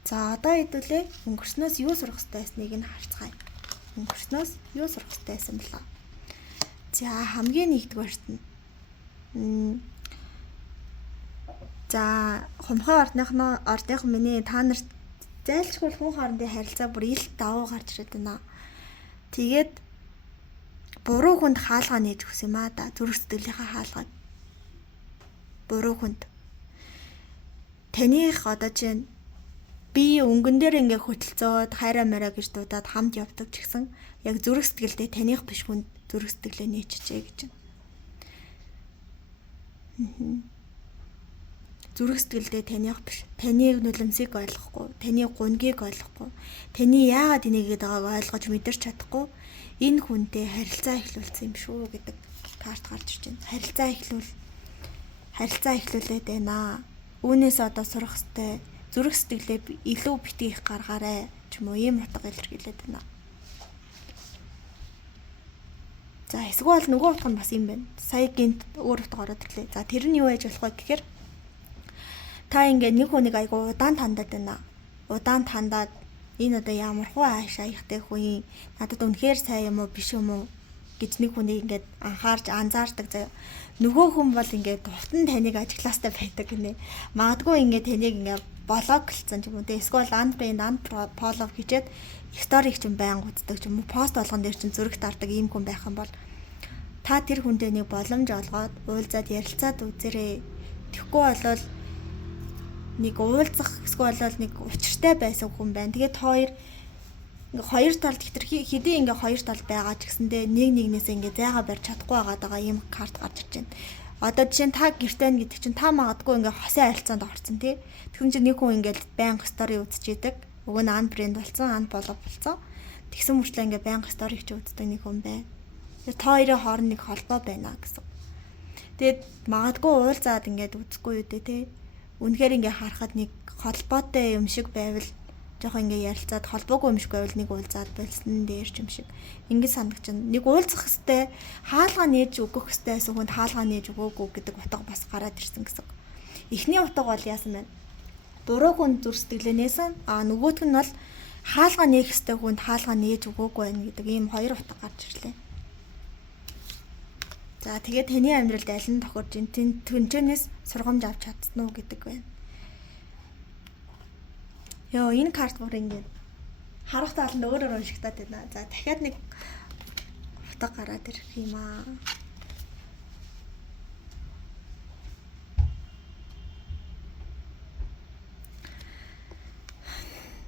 За одоо хэдүүлээ өнгөрснөөс юу сурах хэрэгтэй байсныг нь харцгаая. Өнгөрснөөс юу сурах хэрэгтэй байсан бэлээ. За хамгийн нэгдүгээрт нь за хумхаа ордынх миний та нарт зайлшгүй хүн хоорондын харилцаа бүр ил давуу гарч ирээд байна. Тэгээд буруу хүнд хаалгаа нээж өгс юм аа да. Зүрх сэтгэлийнхаа хаалгааг. Буруу хүнд. Таних одоо чинь би өнгөн дээр ингээ хөтөлцөөд хайраа мараа гэж дуудаад хамт явдаг ч гэсэн яг зүрх сэтгэлдээ таних биш хүнд зүрх сэтгэлээ нээчихжээ гэж байна. Зүрх сэтгэлдээ таних биш. Таныг нулимсыг ойлгохгүй, таны гунгийг ойлгохгүй, таны яагаад энийгээд байгааг ойлгож мэдэрч чадахгүй энэ хүнтэй харилцаа эхлүүлсэн юм шүү гэдэг карт гарч ирж байна. Харилцаа эхлүүлээд байна. Үүнээс одоо сурах хэрэгтэй. Зүрх сэтгэлээ илүү битгий их гаргаарай ч юм уу ийм утга илэрхийлээд байна. За эсвэл нөгөө утга нь бас юм байна. Сая гинт өөр утга ороод ирлээ. За тэр нь юу байж болох вэ гэхээр та ингээд нэг хүнийг айгу удаан тандаад байна. Удаан тандаад энэ одоо ямар хуу аашаа ихтэй хүн надад үнэхээр сайн юм уу биш юм уу гэж нэг хүнийг ингээд анзаардаг заяа. Нөгөө хүн бол ингээд дутан таныг ажиглаастай байдаг гинэ. Магадгүй ингээд таныг ингээд блоклцсан ч юм уу те. Эсвэл unfollow хийчихэд сториг чинь байн гутдаг ч юм уу пост болгон дээр чинь зүрх дардаг ийм хүн байх юм бол та тэр хүнтэй нэг боломж олгоод уулзаад ярилцаад үзээрэй. Тэгэхгүй болвол нэг уулзах эсвэл нэг учиртай байсан хүн байна. Тэгээд хоёр талд хэдий ингээ хоёр тал байгаа ч гэсэндээ нэгнээс ингээ зайгаа барьж чадахгүй байгаа ийм карт гарч ирж байна. Одоо жишээ нь та гэртээ гэдэг чинь та магадгүй ингээ хосын харилцаанд орсон тий. Тэгвэл чинь нэг хүн ингээ байнга стори үзчихэдэг. Уг нь unfriend болсон, unfollow болсон. Тэгсэн мөрчлөө ингээ байнга сториг ч үздэг нэг хүн байна. Тэр та хоёрын хооронд нэг холбоо байна гэсэн. Тэгээд магадгүй уулзаад ингээ үзэхгүй юу дээ тий. Үнэхээр ингээ харахад нэг холбоотой юм шиг байвал жоохон ингээ ярилцаад холбоогүй юм шиг байвал нэг уулзаад болсон дээр ч юм шиг ингээ санагдчихна. Нэг уулзах хэвээр хаалгаа нээж өгөх хэвээр байсан хүнд хаалгаа нээж өгөөгүй гэдэг утга бас гараад ирсэн гэсэн. Эхний утга бол яасан бэ? Буруу хүн зүрх сэтгэлээ нээсэн. Нөгөөх нь бол хаалгаа нээх хэвээр хүнд хаалгаа нээж өгөөгүй байна гэдэг ийм хоёр утга гарч ирлээ. За тэгээд таны амьдралд аль нь тохирж ин тэнчэнээс сургамж авч чадсан уу гэдэг байна. Йоо энэ карт бүр ингээд харах талд өөрөөр уншигдаад байна. За дахиад нэг утга гараад ирэх юм аа.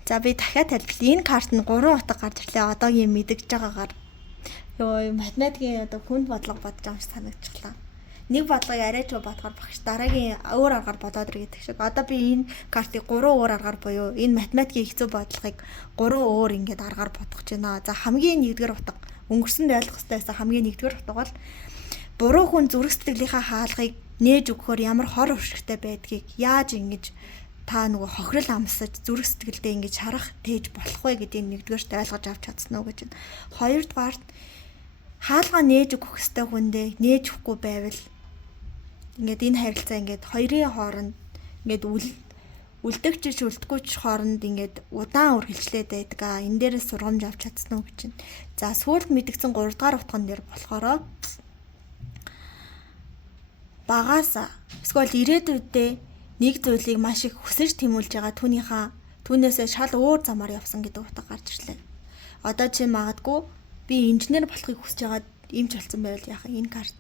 За би дахиад тайлбарлая. Энэ карт нь 3 утга гарч ирлээ. Одоогийн мэдгэж байгаагаар ёо математикийн одоо хүнд бодлого бодож байгаа юм шиг санагдчихлаа. Нэг бодлогыг арай ч бодохоор багш дараагийн өөр аргаар бодоод ир гэдэг шиг. Одоо би энэ картыг 3 өөр аргаар буюу энэ математикийн хэцүү бодлогыг 3 өөр ингээд аргаар бодох гэж байна. За хамгийн нэгдүгээр утга өнгөрсөнд ойлгох хэрэгтэй байсан хамгийн нэгдүгээр утга бол буруу хүн зүрх сэтгэлийнхаа хаалгыг нээж өгөхөөр ямар хор уршигтай байдгийг яаж ингэж та нөгөө хохирол амсаж зүрх сэтгэлдээ ингэж шарах тээж болох вэ гэдгийг нэгдүгээрт ойлгож авч чадсан уу гэж байна. Хоёрдугаарт хаалгаа нээж өгөх хэвээр хүндээ нээж өгөхгүй байвал ингээд энэ харилцаа ингээд хоёрын хооронд ингээд үлдэгч үлдэхгүй ч хооронд ингээд удаан үргэлжлээд байдаг. Энэ дээрээс сургамж авч чадсан уу гэж байна. За сүүлд мэдгдсэн 3 дугаар утган дээр болохоор багаас эсвэл ирээдүйдээ нэг зүйлийг маш их хүсэж тэмүүлж байгаа түүнээсээ шал өөр замаар явсан гэдэг утга гарч ирлээ. Одоо чи магадгүй би инженер болохыг хүсэж байгаа эмч болсон байвал яах энэ карт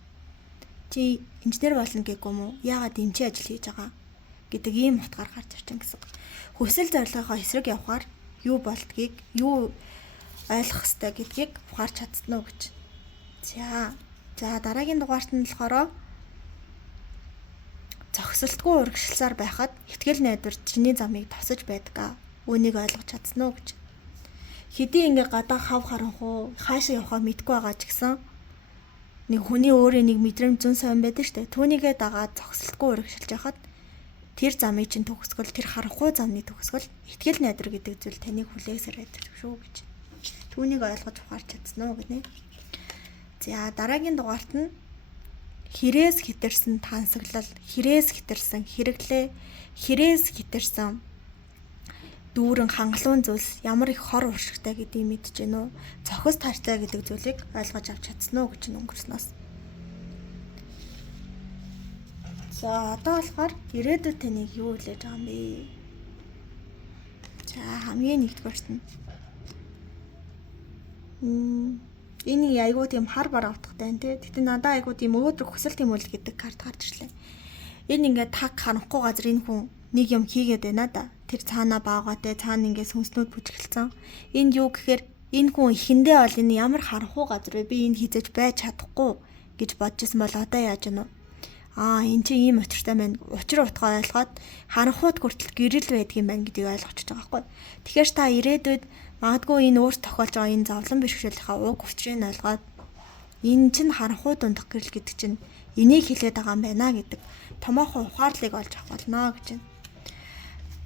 чи инженер болно гэхгүй юм уу? Яагаад эмчийн ажил хийж байгаа гэдэг ийм утгаар гарч ирсэн гэсэн. Хүсэл зорилгынхоо эсрэг явхаар юу болдгийг, юу ойлгох ёстой гэдгийг ухаарч чадсан уу гэж. За дараагийн дугаарт нь болохоор зогсолтгүй урагшилсаар байхад ихтгэл найдвар чиний замыг тосож байдаг. Үүнийг ойлгож чадсан уу гэж. Хэдий ингээ гадаа хав харанхуу хаашаа явахаа мэдгүй байгаа ч гэсэн нэг хүний өөрийн нэг мэдрэмж зүүн сайн байдаг штэ. Түүнийгээ дагаад зогсолтгүй урагшилж яхад тэр замыг чинь төгсгөл тэр харанхуй замны төгсгөл ихтгэл найдвар гэдэг зүйл таныг хүлээсээр байдаг шүү гэж. Түүнийг ойлгож ухаарч чадсан уу гэнэ. За дараагийн дугаарт нь хэрээс хитэрсэн тансаглал, хэрээс хитэрсэн хэрэглээ, хэрээс хитэрсэн дүүрэн хангалуун зүйлс ямар их хор уршигтай гэдгийг мэдэж гэнэ үү? Цохис таартай гэдэг зүйлийг ойлгож авч чадсан уу гэж өнгөрснөөс. За одоо болохоор ирээдүйд таныг юу хүлээж байгаа юм бэ? За хамгийн нэгдүгээрт нь энэ айгуу тийм хар бараа утгатай байна тий. Гэтэ надад айгуу тийм өөдрөг хүсэл тэмүүлэл гэдэг карт гарч ирлээ. Энэ ингээд таг харанхгүй газар энэ хүн нэг юм хийгээд байна да. Тэр цаанаа баагатай цаана ингээд сүнснүүд бүжгэлцэн. Энд юу гэхээр энэ хүн ихэндээ бол энэ ямар харанхуй газар вэ? Би энэ хийж байж чадахгүй гэж бодчихсон бол одоо яаж гэнэ? Энэ чинь ийм учиртай байна. Учир утгаа ойлгоод харанхуйд хүртэл гэрэл байдгийн байна гэдгийг ойлгочихж байгаа байхгүй. Тэгэхээр та ирээдүйд магадгүй энэ өөрт тохиолж байгаа энэ зовлон бэрхшээлийнхаа уг учрыг ойлгоод энэ чинь харанхуй дундах гэрэл гэдэг чинь энийг хэлээд байгаа юм байна гэдэг томоохон ухаарлыг олж авах болно гэж байна.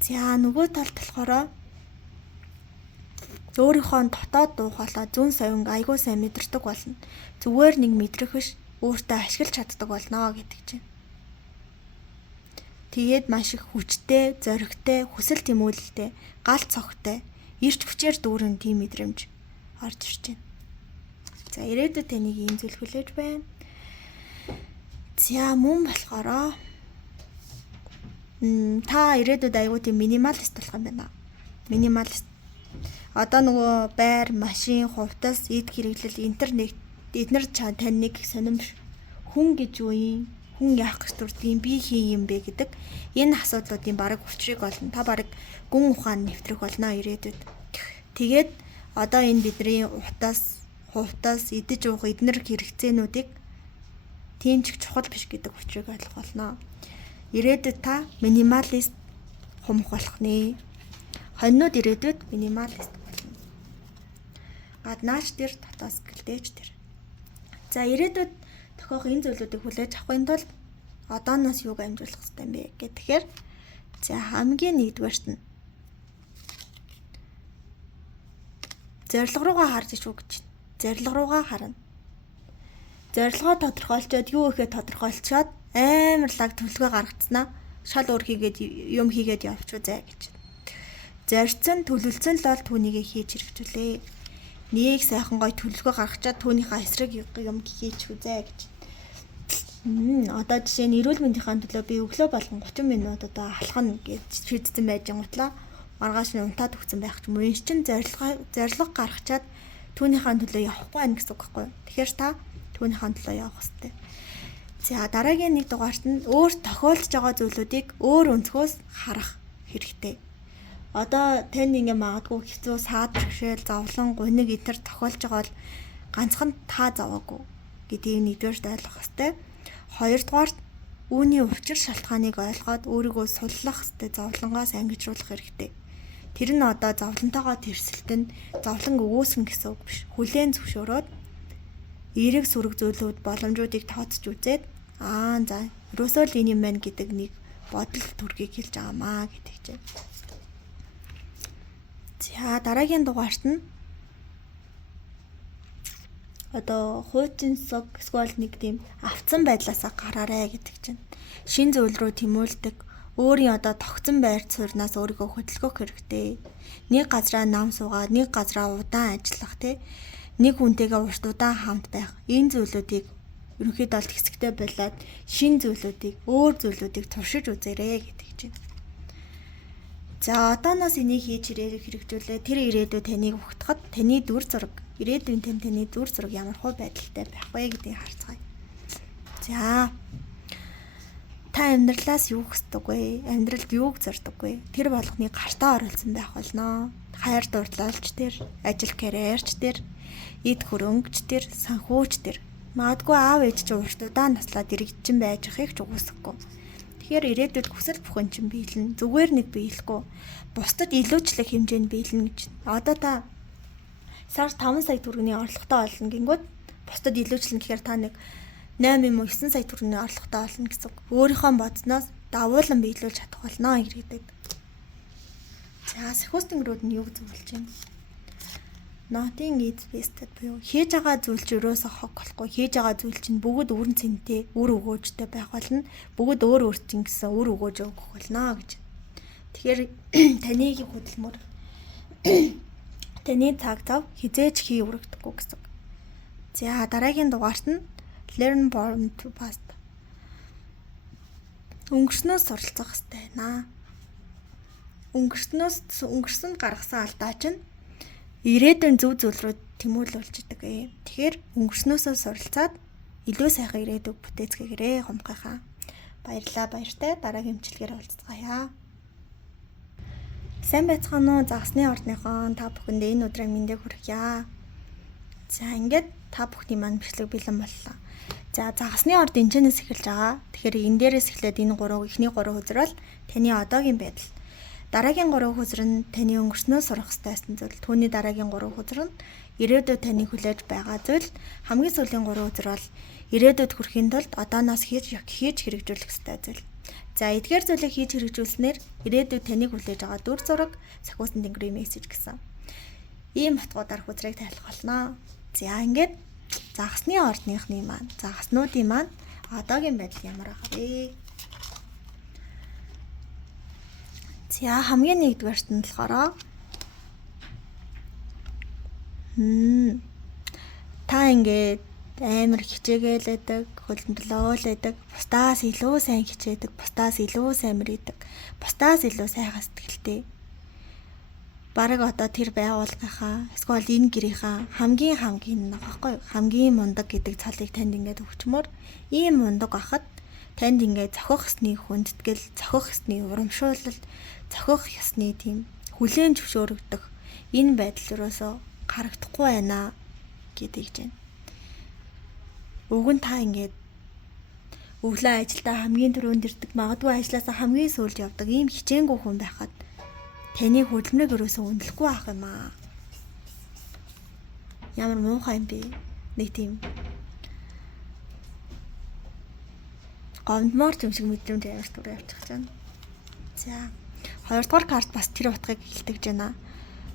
За нөгөө талд болохоор өөрийнхөө дотоод дуу хоолой зүүн совин айгуу сайн мэдэрдэг болно. Зүгээр нэг мэдрэх биш өөртөө ашиглаж чаддаг болно гэдэг чинь. Тэгээд маш их хүчтэй, зоригтой, хүсэл тэмүүлэлтэй, гал цогтой, ирч хүчээр дүүрэн тийм мэдрэмж орж ирж байна. За ирээдүйд таныг ийм зүйл хүлээж байна. За мөн болохоор та ирээдүйд аягүй тийм минималист болох юм байна. Минималист. Одоо нөгөө байр, машин, хувцас, эд хэрэглэл, интернет эднэр таныг сонирмш хүн гэж юу юм? Хүн яах гэж дурдгийг би хий юм бэ гэдэг энэ асуудлуудын бараг учрыг олно. Та бараг гүн ухаан нэвтрэх болно ирээдүйд. Тэгээд одоо энэ бидний утас, хувцас, идэж уух эднэр хэрэгцээнүүдийг тийм ч чухал биш гэдэг учрыг ойлгох болно. Ирээдүйд та минималист хумх болох нэ. Хоньнууд ирээдүйд минималист болно. Гаднаач тэр дотоос гэлдэж тэр. За ирээдүйд тохиох энэ зүйлүүдийг хүлээж авахын тулд одооноос юуг амжуулах хэрэгтэй юм бэ гэхээр за хамгийн нэгдүгээрт нь зорилго руугаа харж шүү гэж. Зорилго руугаа харна. Зорилгоо тодорхойлцоод юу ихэ тодорхойлцоод амар лаг төлөвлөгөө гаргацснаа шал өөр хийгээд юм хийгээд явчих үзье гэж. Зорьцсон төлөвлөсөн л бол түүнийгээ хийж хэрэгжүүлээ. Нэг сайхан гой төлөвлөгөө гаргачаад түүнийхээ эсрэг юм хийж үзье гэж. Одоо жишээ нь эрүүл мэндийн төлөө би өглөө болгон 30 минут одоо алхана гэж шийдсэн байж гутлаа. Маргааш нь унтаад өгсөн байх ч юм уу. Энэ чинь зорилго гаргачаад түүнийхээ төлөө явахгүй байх гэсэн үг байхгүй юу? Тэгэхээр та түүнийхээ төлөө явах хэрэгтэй. За дараагийн нэг дугаарт нь өөр тохиолдож байгаа зүйлүүдийг өөр өнцгөөс харах хэрэгтэй. Одоо тань ингээ магадгүй хэцүү саад бэрхшээл, зовлон, гуниг эдгээр тохиолж байгаа бол ганцхан та заваагүй гэдгийг нэгдүгээр ойлгох хэрэгтэй. Хоёрдугаарт үүний учир шалтгааныг ойлгоод өөрийгөө суллах хэрэгтэй, зовлонгоос ангижруулах хэрэгтэй. Тэр нь одоо зовлонтойгоо тэрсэлтэн зовлон өгөөсөн гэсэн үг биш. Хүлээн зөвшөөрөөд эерэг сүрэг зүйлүүд боломжуудыг тооцож үзээд за ерөөсөө л энэ юм байна гэдэг нэг бодол төргийг хэлж байгаамаа гэдэг чинь. За дараагийн дугаарт нь одоо хуйцинсог эсвэл нэг тийм автсан байдлаасаа гараарэ гэдэг чинь. Шин зүйл рүү тэмүүлдэг, өөрийн одоо тогтсон байр суурнаас өөрийгөө хөдөлгөх хэрэгтэй. Нэг газраа нам суугаад, нэг газраа удаан ажиллах тий. Нэг хүнтэйгээ урт удаан хамт байх. Энэ зүйлүүдийг ерөнхийдөө л хэсэгтэй болоод шин зүйлүүдийг, өөр зүйлүүдийг туршиж үзээрэй гэдэг чинь. За одооноос энийг хийж хэрэгжүүлээ. Тэр ирээдүйд таныг ухтахад таны дүр зураг, ирээдүйн таны дүр зураг ямар хөө байдалтай байх вэ гэдгийг харцгаая. За та амьдралаас юу хүсдэг вэ? Амьдралд юуг зорддог вэ? Тэр болгоныг гартаа оруулсан байх болно. хайр дурлалч тэр, ажил карьерч тэр, эд хөрөнгөч тэр, санхүүч тэр. Магадгүй аав ээж чинь урт удаан наслаад иргэдчин байж ахыг ч үгүйсэхгүй. Тэгэхээр ирээдүйд хүсэл бүхэн чинь биелнэ. Зүгээр нэг биелэхгүй. Бусдад илүүчлэх хэмжээнд биелнэ гэж. Одоо та сар 5 сая төгрөгийн орлоготой болно гингүүд бусдад илүүчлэн гэхээр та нэг 8 юм уу 9 сая төгрөгийн орлоготой болно гэсэн. Өөрийнхөө бодсноос давуулан биелүүлж чадах болно гэдэг. За сахиустангрууд нь юу зөвлөж байна? Nothing is wasted буюу хийж байгаа зүйл чинь өрөөсөө хог болохгүй. Хийж байгаа зүйл чинь бүгд өрн цэнтэй, үр өгөөжтэй байх болно. Бүгд өөр чинь гэсэн үр өгөөж өгөх болно гэж. Тэгэхээр таныг хөдөлмөр таны цаг зав хизээж хий үрэгдэхгүй гэсэн. За дараагийн дугаарт нь learn born to past. Өнгөрснөөс суралцах хэрэгтэй байна. Өнгөрсөнд гаргасан алдаа чинь ирээдүйн зөв зүйл рүү тэмүүлүүлж идэг. Тэгэхээр өнгөрснөөсөө суралцаад илүү сайхан ирээдүг бүтээцгээгээрэй хомхойхаа. Баярлалаа баяртай дараагийн хэмжлэгээр уулзцгаая. Сайн байцгаана уу загсны ордныхон та бүхэндээ энэ өдрийн мэндийг хүргье. За ингээд та бүхний маань бичлэг бэлэн боллоо. За загсны орд энэчнээс эхэлж байгаа. Тэгэхээр энэ дээрээс эхлээд энэ эхний 3 хөзөр бол таны одоогийн байдал. Дараагийн 3 хөзөр нь таны өнгөрснөө сурах ёстойсэн зүйл. Түүний дараагийн 3 хөзөр нь ирээдүйд таны хүлээж байгаа зүйл. Хамгийн сүүлийн 3 хөзөр бол ирээдүйд хүрэхийн тулд одооноос хийж хэрэгжүүлэх ёстой зүйл. За эдгээр зүйлийг хийж хэрэгжүүлснээр ирээдүйд таныг хүлээж байгаа дүр зураг сахиусан тэнгэрийн мессеж гэсэн. Ийм утгуудаар хүзрийг тайлах болно. За ингээд загсны ордныхны маань загснуудын маань одоогийн байдал ямар байгаа вэ? За хамгийн нэгдүгээрт нь болохоор та ингээд амар хичээгээл байдаг, хөлбөмбөлөөл байдаг, бусдаас илүү сайн хичээдэг, бусдаас илүү сайн мэрийдэг, бусдаас илүү сайхан сэтгэлтэй. Бараг одоо тэр байгууллагынхаа эсвэл энэ гэрийнхаа хамгийн нөхөхгүй хамгийн мундаг гэдэг цалыг танд ингээд өгчмөр ийм мундаг ахад танд ингээд зохих ёсны хүндэтгэл, зохих ёсны урамшуулал, зохих ёсны тийм хүлээн зөвшөөрөгдөх энэ байдал юусоо харагдахгүй байна гэдэг чинь. Уг нь та ингээд өглөө ажилдаа хамгийн түрүүнд ирдэг, магадгүй ажлаасаа хамгийн сүүлд явдаг ийм хичээнгүй хүн байхад таны хөдөлмөрийг өрөөсөө үнэлэхгүй байх юм аа. Ямар муухай юм бэ? Нэг тийм гомдмоор юм шиг мэдрэмж аваад түрүү явчих чинь. За, хоёрдугаар карт бас тэр утгыг хэлдэг жана.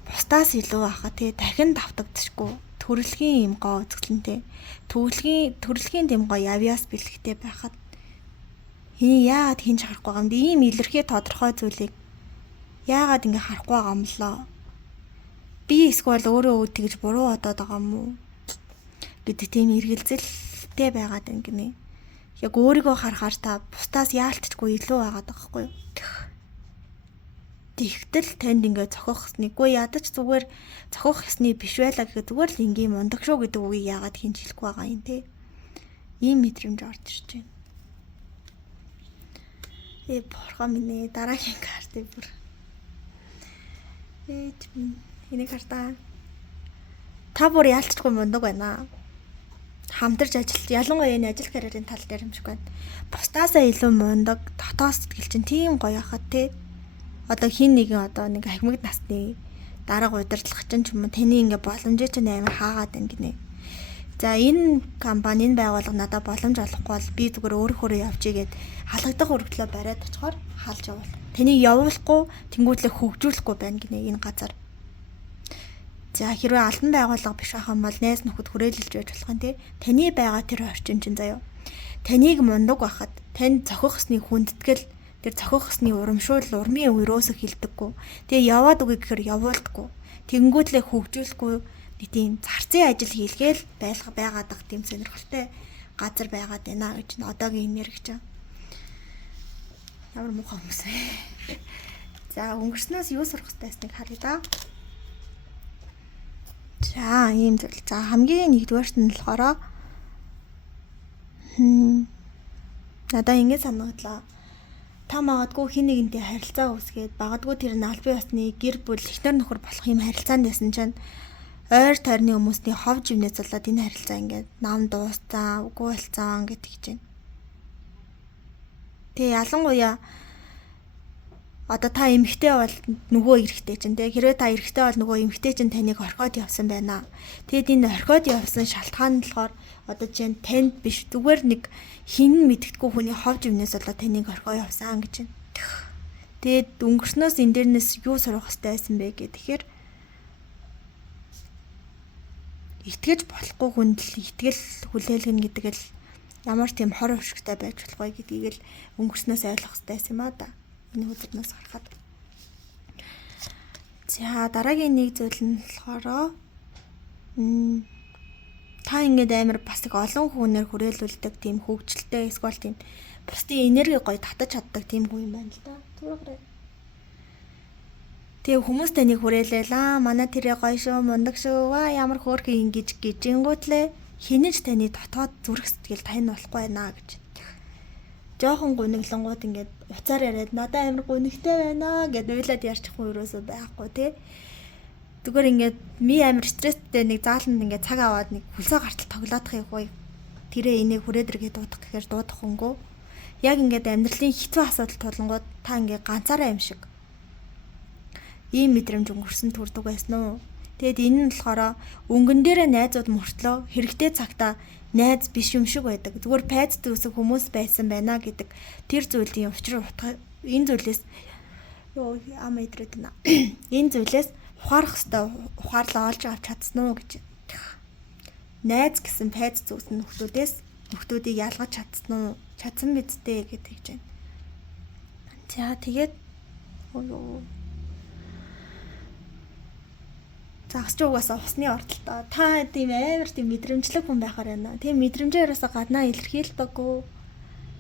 Бусдаас илүү байхаа тий дахин давтагдчихгүй. Төрөлхийн юм гоо үзэсгэлэнтэй. Төрөлхийн тийм гоо явьяас бэлэгтэй байхад энэ яагаад хинж харахгүй байгаа юм бэ? Ийм илэрхий тодорхой зүйлийг яагаад ингэ харахгүй байгаа юм лөө? Би эсвэл өөрөө тэгж буруу бодоод байгаа юм уу? Гэдэг тийм эргэлзэлтэй байгаад ингэнэ. Яг өөрийгөө харахаар та бусдаас яалтчгүй илүү байгаад байгаа хгүй юу? Тэгтэл танд ингээ зохих нэггүй ядаж зүгээр зохих ёсны биш байлаа гэхэд зүгээр л ингийн мундаг шүү гэдэг үгийг яагаад хинж хэлэхгүй байгаа юм те. Ийм мэдрэмж орж ирж байна. Борхоо минь дараагийн картыг бүр. Энэ карта. Та бүр яалтчгүй мундаг байна. Хамтарч ажилт ялангуяа энэ ажил карьерийн тал дээр юм шиг байна. Бусдаасаа илүү мундаг дотоод сэтгэл чинь тийм гоё хахад те. Одоо хин нэгэн одоо нэг ахмад насны дарга удирдлах чинь ч юм уу таны ингээ боломжтой ч амар хаагаад байна гинэ. За энэ компани энэ байгууллага надад боломж олохгүй бол би зүгээр өөрөөр явчихъя гэд халагдах өргөдлөө бариад очихоор халж явуул. Таны явуулахгүй тэнгуүтлээ хөгжүүлэхгүй байна гинэ энэ газар. За хэрвээ албан байгууллага биш байх юм бол найз нөхөд хүрээлэлж байж болох юм те. Таны байгаа тэр орчин чинь заяа. Таныг мундаг байхад танд зохих ёсны хүндэтгэл тэр зохих ёсны урамшуул урмын өрөөсө хилдэггүй. Тэгээ яваад үгүй гэхээр явуулдаггүй. Тэнгүүтлээ хөгжүүлэхгүй тийм зарцын ажил хийлгээл байгаад байгаа тийм сонирхолтой газар байгаад байна гэж одоогийн юм яригч. Ямар муухай хүмүүс вэ? За өнгөрснөөс юу сурах хэрэгтэйсныг харъя да. За ийм зүйл. За хамгийн нэгдүгээрт нь болохоор надаа ингэ санагдлаа. та магадгүй хин нэгнтэй харилцаа үүсгээд магадгүй тэр нь аль бие усны гэр бүл эхнэр нөхөр болох юм харилцаанд байсан чинь ойр тойрны хүмүүсийн хов живнээс болоод энэ харилцаа ингээд нам дууссан, үгүй болцсон гэдэг гэж байна. Тэгээ ялангуяа одоо та эмэгтэй бол нөгөө эрэгтэй чинь тэгээ хэрвээ та эрэгтэй бол нөгөө эмэгтэй чинь таныг орхиод явсан байна. Тэгээд энэ орхиод явсан шалтгаан нь болохоор одоо чинь танд биш зүгээр нэг хин мэддэггүй хүний хов живнээс болоод таныг орхиод явсан гэж байна. Тэгээд өнгөрснөөс энэ дээрнээс юу сурах хэрэгтэй байсан бэ гэхээр итгэж болохгүй хүнд л итгэл хүлээлгэн гэдэг л ямар тийм хор хөвшигтэй байж болох вэ гэдгийг л өнгөрснөөс ойлгох хэрэгтэй байсан юм аа да. Энэ хүзэрнээс харахад. За дараагийн нэг зүйл нь болохоор та ингээд амар бас их олон хүнээр хүрээлүүлдэг тийм хөвгчлөлтэй эсвэл тийм бусдын энерги гоё татаж чаддаг тийм хүн юм байна л да. Түрүүгээрээ. Тэгээ хүмүүс таныг хүрээлээл манай тэрэ гоё шүү, мундаг шүү, ямар хөөрхөн ингэж гижингуудлээ хинэж таны дотоод зүрх сэтгэл тань болохгүй байна гэж. Жохон гуниглангууд ингээд уцаар яриад надад амар гунигтай байна гэд уйлаад ярьчих хүн юусоо байхгүй тий. Зүгээр ингээд ми амар стресстэй нэг зааланд ингээд цаг аваад нэг хөлсөө гартал тоглоодох юм гоё. Тэрэ энийг хүрээд иргээ дуудах гэхээр дуудах хөнгөө. Яг ингээд амьдралын хэцүү асуудал тулангууд та ингээд ганцаараа юм шиг ийм мэдрэмж өнгөрсөн төрдөг байсан уу? Тэгэд энэ нь болохоор өнгөн дээрээ найзууд мөртлөө хэрэгтэй цагтаа найз биш юм шиг байдаг. Зүгээр пайц дүүсэх хүмүүс байсан байна гэдэг тэр зүйлийн учир утга энэ зүйлээс ёо ам идрээд байна. Энэ зүйлээс ухаарах хэвээр ухаарлаа олж авч чадсан уу гэж. Найз гэсэн пайц дүүсэн нөхдүүдийг ялгаж чадсан уу? Чадсан бидтэй гэдэг гэж байна. За тэгээд загсч угаасаа усны ордолтой. Та тийм амар тийм мэдрэмжлэг хүн байхаар байна. Тийм мэдрэмжээр юусаа гаднаа илэрхийлдэггүй.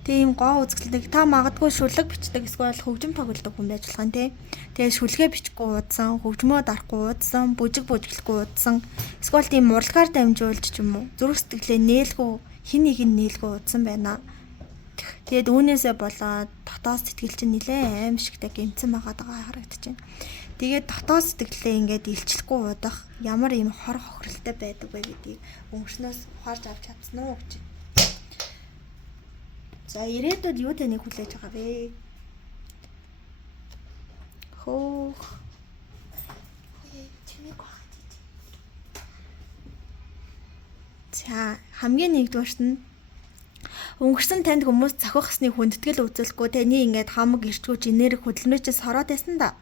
Тийм гоо үзэсгэлэнтэй та магадгүй шүлэг бичдэг эсвэл хөгжим тоглодог хүн байж болох юм тий. Тэгээ шүлгээ бичихгүй уудсан, хөгжмөө дарахгүй уудсан, бүжиг бүжиглэхгүй уудсан. Эсвэл тийм урлагаар дамжуулж ч юм уу. Зүрх сэтгэлээ нээлгүй, хин нэг нь нээлгүй уудсан байна. Тэгээд үүнээсээ болоод дотоод сэтгэл чинь нилээн аимшигтай гэмцэн байгаад байгаа харагдаж байна. Тэгээд дотоод сэтгэлээ ингээд илчлэхгүй удах ямар юм хор хохиролтой байдаг вэ гэдгийг өнгөрснөөс ухаарч авч чадсан уу гэж. За ирээдүйд юу таныг хүлээж байгаа вэ? Хөөх. Чимээ гоо. За хамгийн нэгдүгээрт нь өнгөрсөн танд хүмүүс цохих хэсний хүндэтгэл үзүүлэхгүй таны ингээд хамаг ирчгүүч энерги хөдөлмөрчөөс хороод байсан да.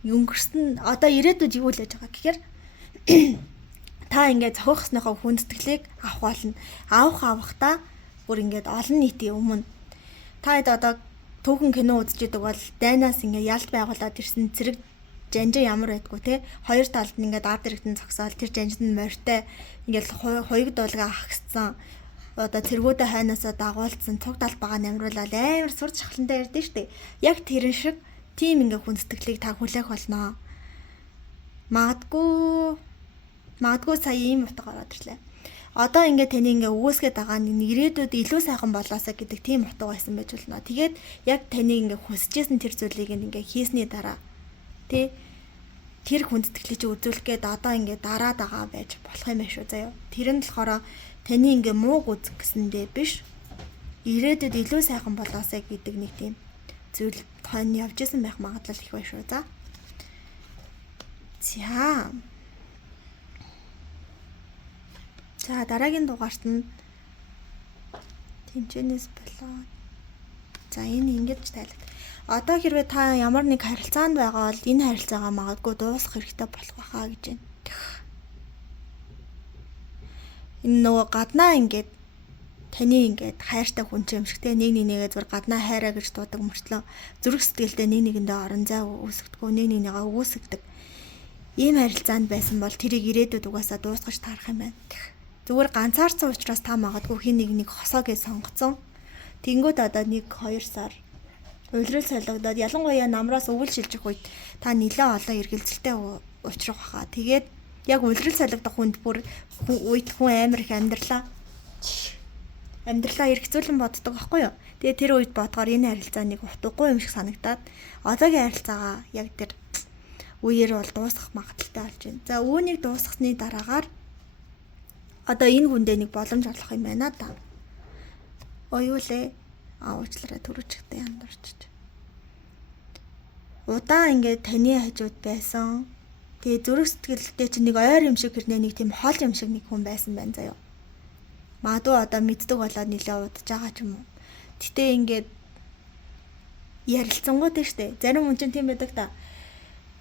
Өнгөрсөн одоо ирээдүйд юу л яаж байгаа гэхээр та ингээд цохих хэснийхаа хүндэтгэлийг авах болно. Авахтаа бүр ингээд олон нийтийн өмнө та одоо түүхэн кино үзэж идэг бол дайнаас ингээд ялт байгуулад ирсэн зэрэг жанжин ямар байдгүй те хоёр талд нь ингээд ард иргэдэн зогсоол тэр жанжинд нь морьтой ингээд хоёуг дуулга ахсан одоо цэргүүдэ хайнаасаа дагуулсан цуг талбагаа намруулаад амар сурч шахлантай ярьдэн штэ яг тэрэн шиг тийм ингээ хүндэтгэлийг та хүлээх болно. Магадгүй сая ийм утга ороод ирлээ. Одоо ингээ таны ингээ өгөөсгээд байгаа нэг ирээдүйд илүү сайхан болоосаа гэдэг тийм утга байсан байж болно. Тэгээд яг таны ингээ хүсэжсэн тэр зүйлийг ингээ хийсний дараа тий тэр хүндэтгэлийг үзүүлэх гээд одоо ингээ дараад байгаа байж болох юм байна шүү заяа. Тэр нь болохоор таны ингээ мууг үзэх гэсэндээ биш ирээдүйд илүү сайхан болоосаа гэдэг нэг тийм зүйл тань явж исэн байх магадлал их байна шүү за. За дараагийн дугаарт нь тэмчэнээс болоод за энэ ингэж тайлбар. Одоо хэрвээ та ямар нэг харилцаанд байгаа бол энэ харилцаагаа магадгүй дуусгах хэрэгтэй болох байхаа гэж байна. Энэ нөгөө гаднаа ингээд таны ингээд хайртай хүн ч юм шигтэй нэг нэгээ зур гаднаа хайраа гэж дуудаг мөртлөө зүрх сэтгэлдээ нэг нэгэндээ орон зай үүсгэдэг, нэг нэгнийгаа өгөөсгдөг. Ийм харилцаанд байсан бол тэрийг ирээдүйд угаасаа дуусгаж таарах юм байна. Зүгээр ганцаарцсан учраас та магадгүй хин нэг хосоо гэж сонгоцсон. Тэнгүүд одоо 1-2 сар уйлрал солигдоод ялангуяа намраас өвөл шилжих үед та нэлээд олон эргэлзэлтэй учрах баха. Тэгээд яг уйлрал солигдох хүнд бүр үед хүн амар их амьдралаа. амьдралаа эргцүүлэн боддог байхгүй юу? Тэгээ тэр үед бодгоор энэ харилцаа нэг утгагүй юм шиг санагдаад одоогийн харилцаагаа яг тэр үеэр бол дуусгах магадaltaй болж байна. За үүнийг дуусгасны дараагаар одоо энэ хүндээ нэг боломж олох юм байна да. Юу лээ? Уучлаарай төрөчтэй яндарч. Удаан ингээд таны хажууд байсан. Тэгээ зүрх сэтгэлдээ чи нэг ойр юм шиг хэрнээ нэг тийм хол юм шиг нэг хүн байсан байна заяа. Магадгүй одоо мэддэг болоод нэлээ удаж байгаа ч юм уу. Гэтэ ингээд ярилцсангууд нь штэ. Зарим хүн чинь тийм байдаг та.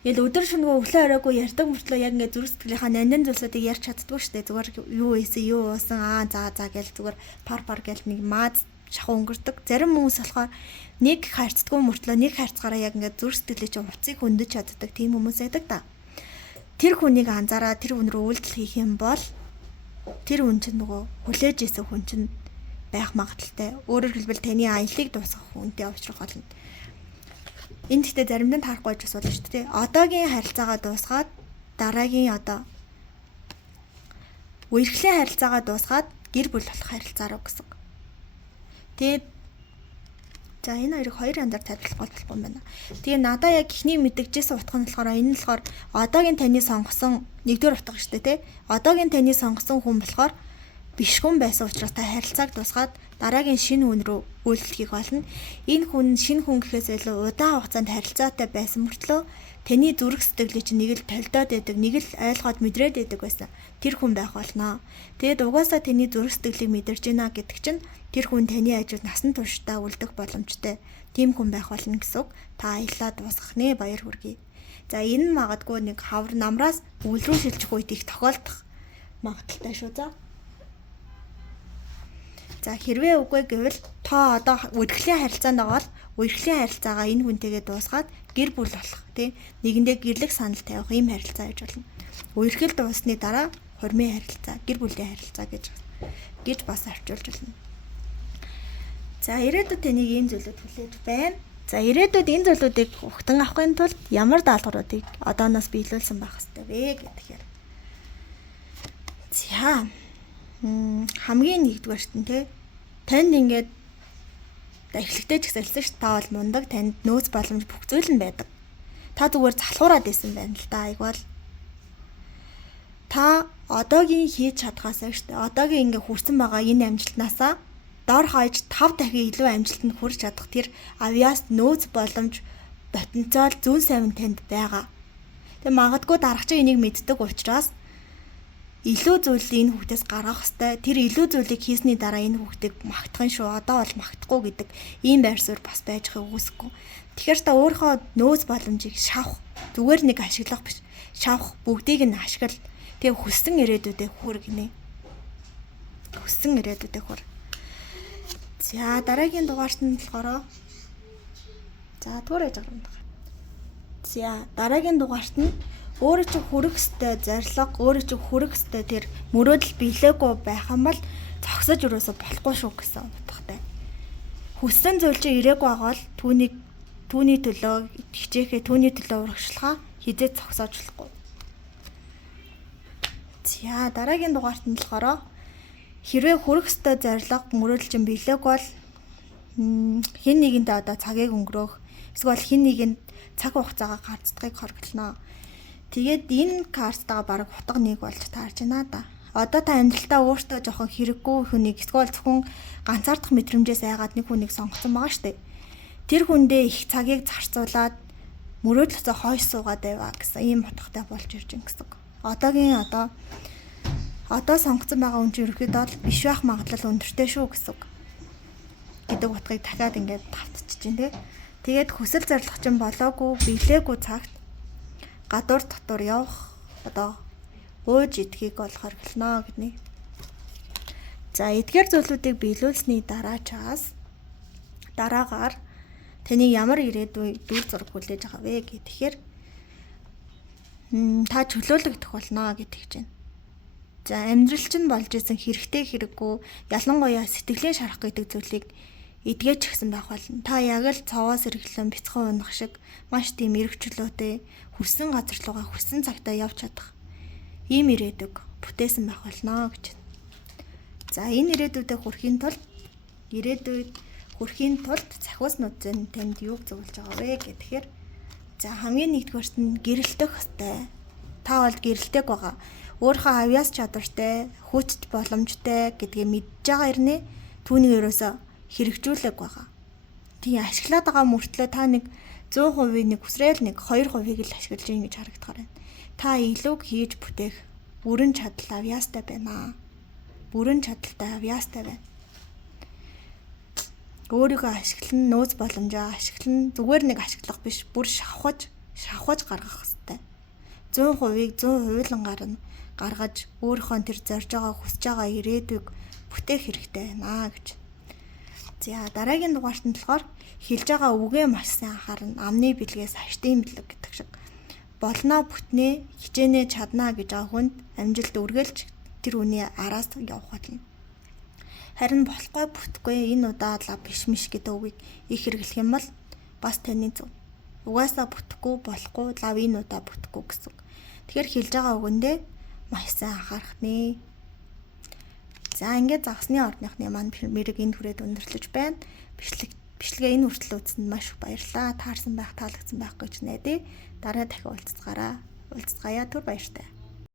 Ингээл өдөр шөнөгүй өглөө оройгүй ярьдаг мөртлөө яг ингээд зүрх сэтгэлийнхаа нандин зүйлсүүдийг ярьж чаддгүй штэ. Зүгээр юу ийсэн, юу уусан, за гэл зүгээр пар гэл нэг мааз шахуу өнгөрдөг. Зарим хүмүүс болохоор нэг харьцдаггүй мөртлөө нэг харьцгаараа яг ингээд зүрх сэтгэлээ чинь уцыг хөндөж чаддаг тийм хүмүүс байдаг та. Тэр хүнийг анзаараа тэр хүн рүү үйлдэл хийх юм бол тэр хүн чинь нөгөө хүлээж исэн хүн чинь байх магадaltaй. Өөрөөр хэлбэл таны аяллыг дуусгах хүнтэй уулзрах болно. Энд гэхдээ заримдаа таарахгүй ч асуудал шүү дээ. Одоогийн харилцаагаа дуусгаад дараагийн одоо үерхлийн харилцаагаа дуусгаад гэр бүл болох харилцаа руу гэсэн. Тэгээд за энэ хоёрыг хоёр янзаар тайлбарлах болохгүй юм байна. Тэгээ надаа яг ихний мэдгэжсэн утга нь болохоор энэ нь болохоор одоогийн таны сонгосон нэгдүгээр утга шүү дээ тий. Одоогийн таны сонгосон хүн болохоор биш хүн байсан учраас та харилцааг дуусгаад дараагийн шинэ хүн рүү үйлчлэхийг болно. Энэ хүн шинэ хүн гэхээс илүү удаан хугацаанд харилцаатай байсан мөртлөө таны зүрх сэтгэлийг чинь нэг л толдоод байдаг, нэг л ойлгоод мэдрээд байдаг байсан. Тэр хүн байх болно. Тэгээд угаасаа таны зүрх сэтгэлийг мэдэрч байна гэдэг чинь тэр хүн таны хажууд насан туршдаа үлдэх боломжтой. Тийм хүн байх болно гэсэн үг. Та аяллаа дуусгах нэ баяр хүргэе. За энэ магадгүй нэг хавар намраас үл рүү шилжих үед их тохиолдох магадaltaй шүү за. За хэрвээ үгүй гэвэл та одоо үерхлийн харилцаанд байгаа бол үерхлийн харилцаагаа энэ хүнтэйгээ дуусгаад гэр бүл болох тийм нэгэндээ гэрлэх санал тавих ийм харилцаа гэж болно. Үерхэл дуусны дараа хурмын харилцаа, гэр бүлийн харилцаа гэж бас орчуулж болно. За ирээдүйд тэнийг ийм зүйлүүд хүлээж байна. За ирээдүйд энэ зүйлүүдийг ухтан авахын тулд ямар даалгавруудыг одооноос биелүүлсэн байх ёстой вэ гэхээр. За хамгийн нэгдүгээрт нь те танд ингээд эхлэхдээ ч гэсэн хэлсэн ш та бол мундаг, танд нөөц боломж бүх зүйл нь байдаг. Та зүгээр залхуураад исэн байна л да айгвал. Та одоогийн хийж чадхаасаа штэ одоогийн ингээ хүрсэн байгаа энэ амжилтнаасаа дор хаяж 5 дахин илүү амжилтанд хүрч чадах тэр авьяас нөөц боломж потенциал зүүн сайван танд байгаа. Тэг магадгүй дарагч энийг мэддэг учраас илүү зүйлийг энэ хүүхдээс гаргах хэвээр тэр илүү зүйлийг хийсний дараа энэ хүүхдийг магтахын шүү одоо бол магтахгүй гэдэг ийм байр суурь бас байж байгааг үгүйсэхгүй. Тэгэхээр та өөрийнхөө нөөц боломжийг шавах зүгээр нэг ашиглах биш шавах бүгдийг нь ашигла. Тэгээ хүссэн ирээдүйдээ хүр гинэ. Хүссэн ирээдүйдээ хүр. За дараагийн дугаарт нь болохоор за түрээж байгаа юм байна. За дараагийн дугаарт нь өөрөө чи хүрэх ёстой зорилго, өөрөө чи хүрэх ёстой тэр мөрөөдөл биелээгүй байх юм бол зогсож өрөөсө болохгүй шүү гэсэн утгатай. Хүссэн зүйл чи ирээгүй байгаа бол түүний төлөө хичээхээ түүний төлөө урагшлахаа хизээ зогсоож болохгүй. За дараагийн дугаарт нь болохоор хэрвээ хүрэх ёстой зорилго, мөрөөдөл чинь биелээгүй бол хэн нэгэндээ одоо цагийг өнгөрөөх эсвэл хэн нэгэнд цаг хугацаагаа гарцдагыг хоригдлоо. Тэгээд энэ картаа баг утга нэг болж таарч байна да. Одоо та амьдралтаа өөртөө жоохон хэрэггүй хүнийг эсвэл зөвхөн ганцаардах мэдрэмжээс айгаад нэг хүнийг сонгосон байгаа штэ. Тэр хүндээ их цагийг зарцуулаад мөрөөдлөцөө хойш суугаад байваа гэсэн ийм утгатай болж ирж байна гэсэн. Одоогийн одоо сонгоцсон байгаа хүн чинь ерөөхдөө биш байх магадлал өндөртэй шүү гэсэн гэдэг утгыг дахиад ингээд тавтчихж байна тий. Тэгээд хүсэл зорилго чинь болоогүй, биелээгүй цагт гадуур дотор явах одоо ууж идэхийг бол хоригдно гэдний. За эдгээр зүйлүүдийг биелүүлсний дараагаар таны ямар ирээдүй дүр зураг хүлээж байгаа вэ гэхээр та чөлөөлөгдөх болно гэдэг чинь. За амьдрал чинь болж исэн хэрэгтэй хэрэггүй ялангуяа сэтгэлийн шарах гэдэг зүйлийг эдгэж гисэн байх болно. Та яг л цаваас эргэлэн бяцхан унах шиг маш тийм эрг чөлөөтэй хүссэн газар руугаа хүссэн цагтаа явж чадах ийм ирээдүг бүтээсэн байх болно гэж. За энэ ирээдүйдээ хүрэхийн тулд ирээдүйд хүрэхийн тулд захиуснууд танд юуг зөвлөж байгаа вэ гэхээр за хамгийн нэгдүгээрт нь гэрэлтэх хэвээр. Та бол гэрэлтэйг байгаа. Өөрийнхөө авьяас чадвартай, хүч боломжтой гэдгээ мэдж байгаа ирнэ. Түүнийг ерөөсө хэрэгжүүлэг байгаа. Тийм ашиглаад байгаа мөртлөө та нэг 100% нэг хүсрээл нэг 2%-ийг л ашиглаж ийн гэж харагдахаар байна. Та илүүг хийж бүтээх бүрэн чадал авьяастай байна. Бүрэн чадалтай авьяастай байна. Өөрийгөө ашиглан, нөөц боломжоо ашиглан, зүгээр нэг ашиглах биш, бүр шавхаж гаргах хэрэгтэй. 100%-ийг 100%-аар гаргаж өөрийнхөө тэр зорж байгаа, хүсэж байгаа ирээдүйг бүтээх хэрэгтэй байна гэж. За дараагийн дугаарт нь болохоор хэлж байгаа үгээ маш сайн анхаарна. Амны бэлгээс хашдын бэлэг гэдэг шиг. Болно бүтнээ, хичээнэ чаднаа гэж байгаа хүнд амжилт үргэлж тэр үний араас явах болно. Харин болохгүй бүтэхгүй энэ удаа лав биш миш гэдэг үгийг их хэрэглэх юм бол бас таны зөв. Угаасаа бүтэхгүй болохгүй лав энэ удаа бүтэхгүй гэсэн. Тэгэхээр хэлж байгаа үгэндээ маш сайн анхаарах нэ. За ингээд загсны орныхны маань мэрэг энэ хүрээд өндөрлөж байна. Бичлэгээ энэ хүртэл үзсэнд маш их баярлалаа. Таарсан байх, таалагдсан байх гэж найдаа. Дараа дахин уулзцгаая. Түр баяртай.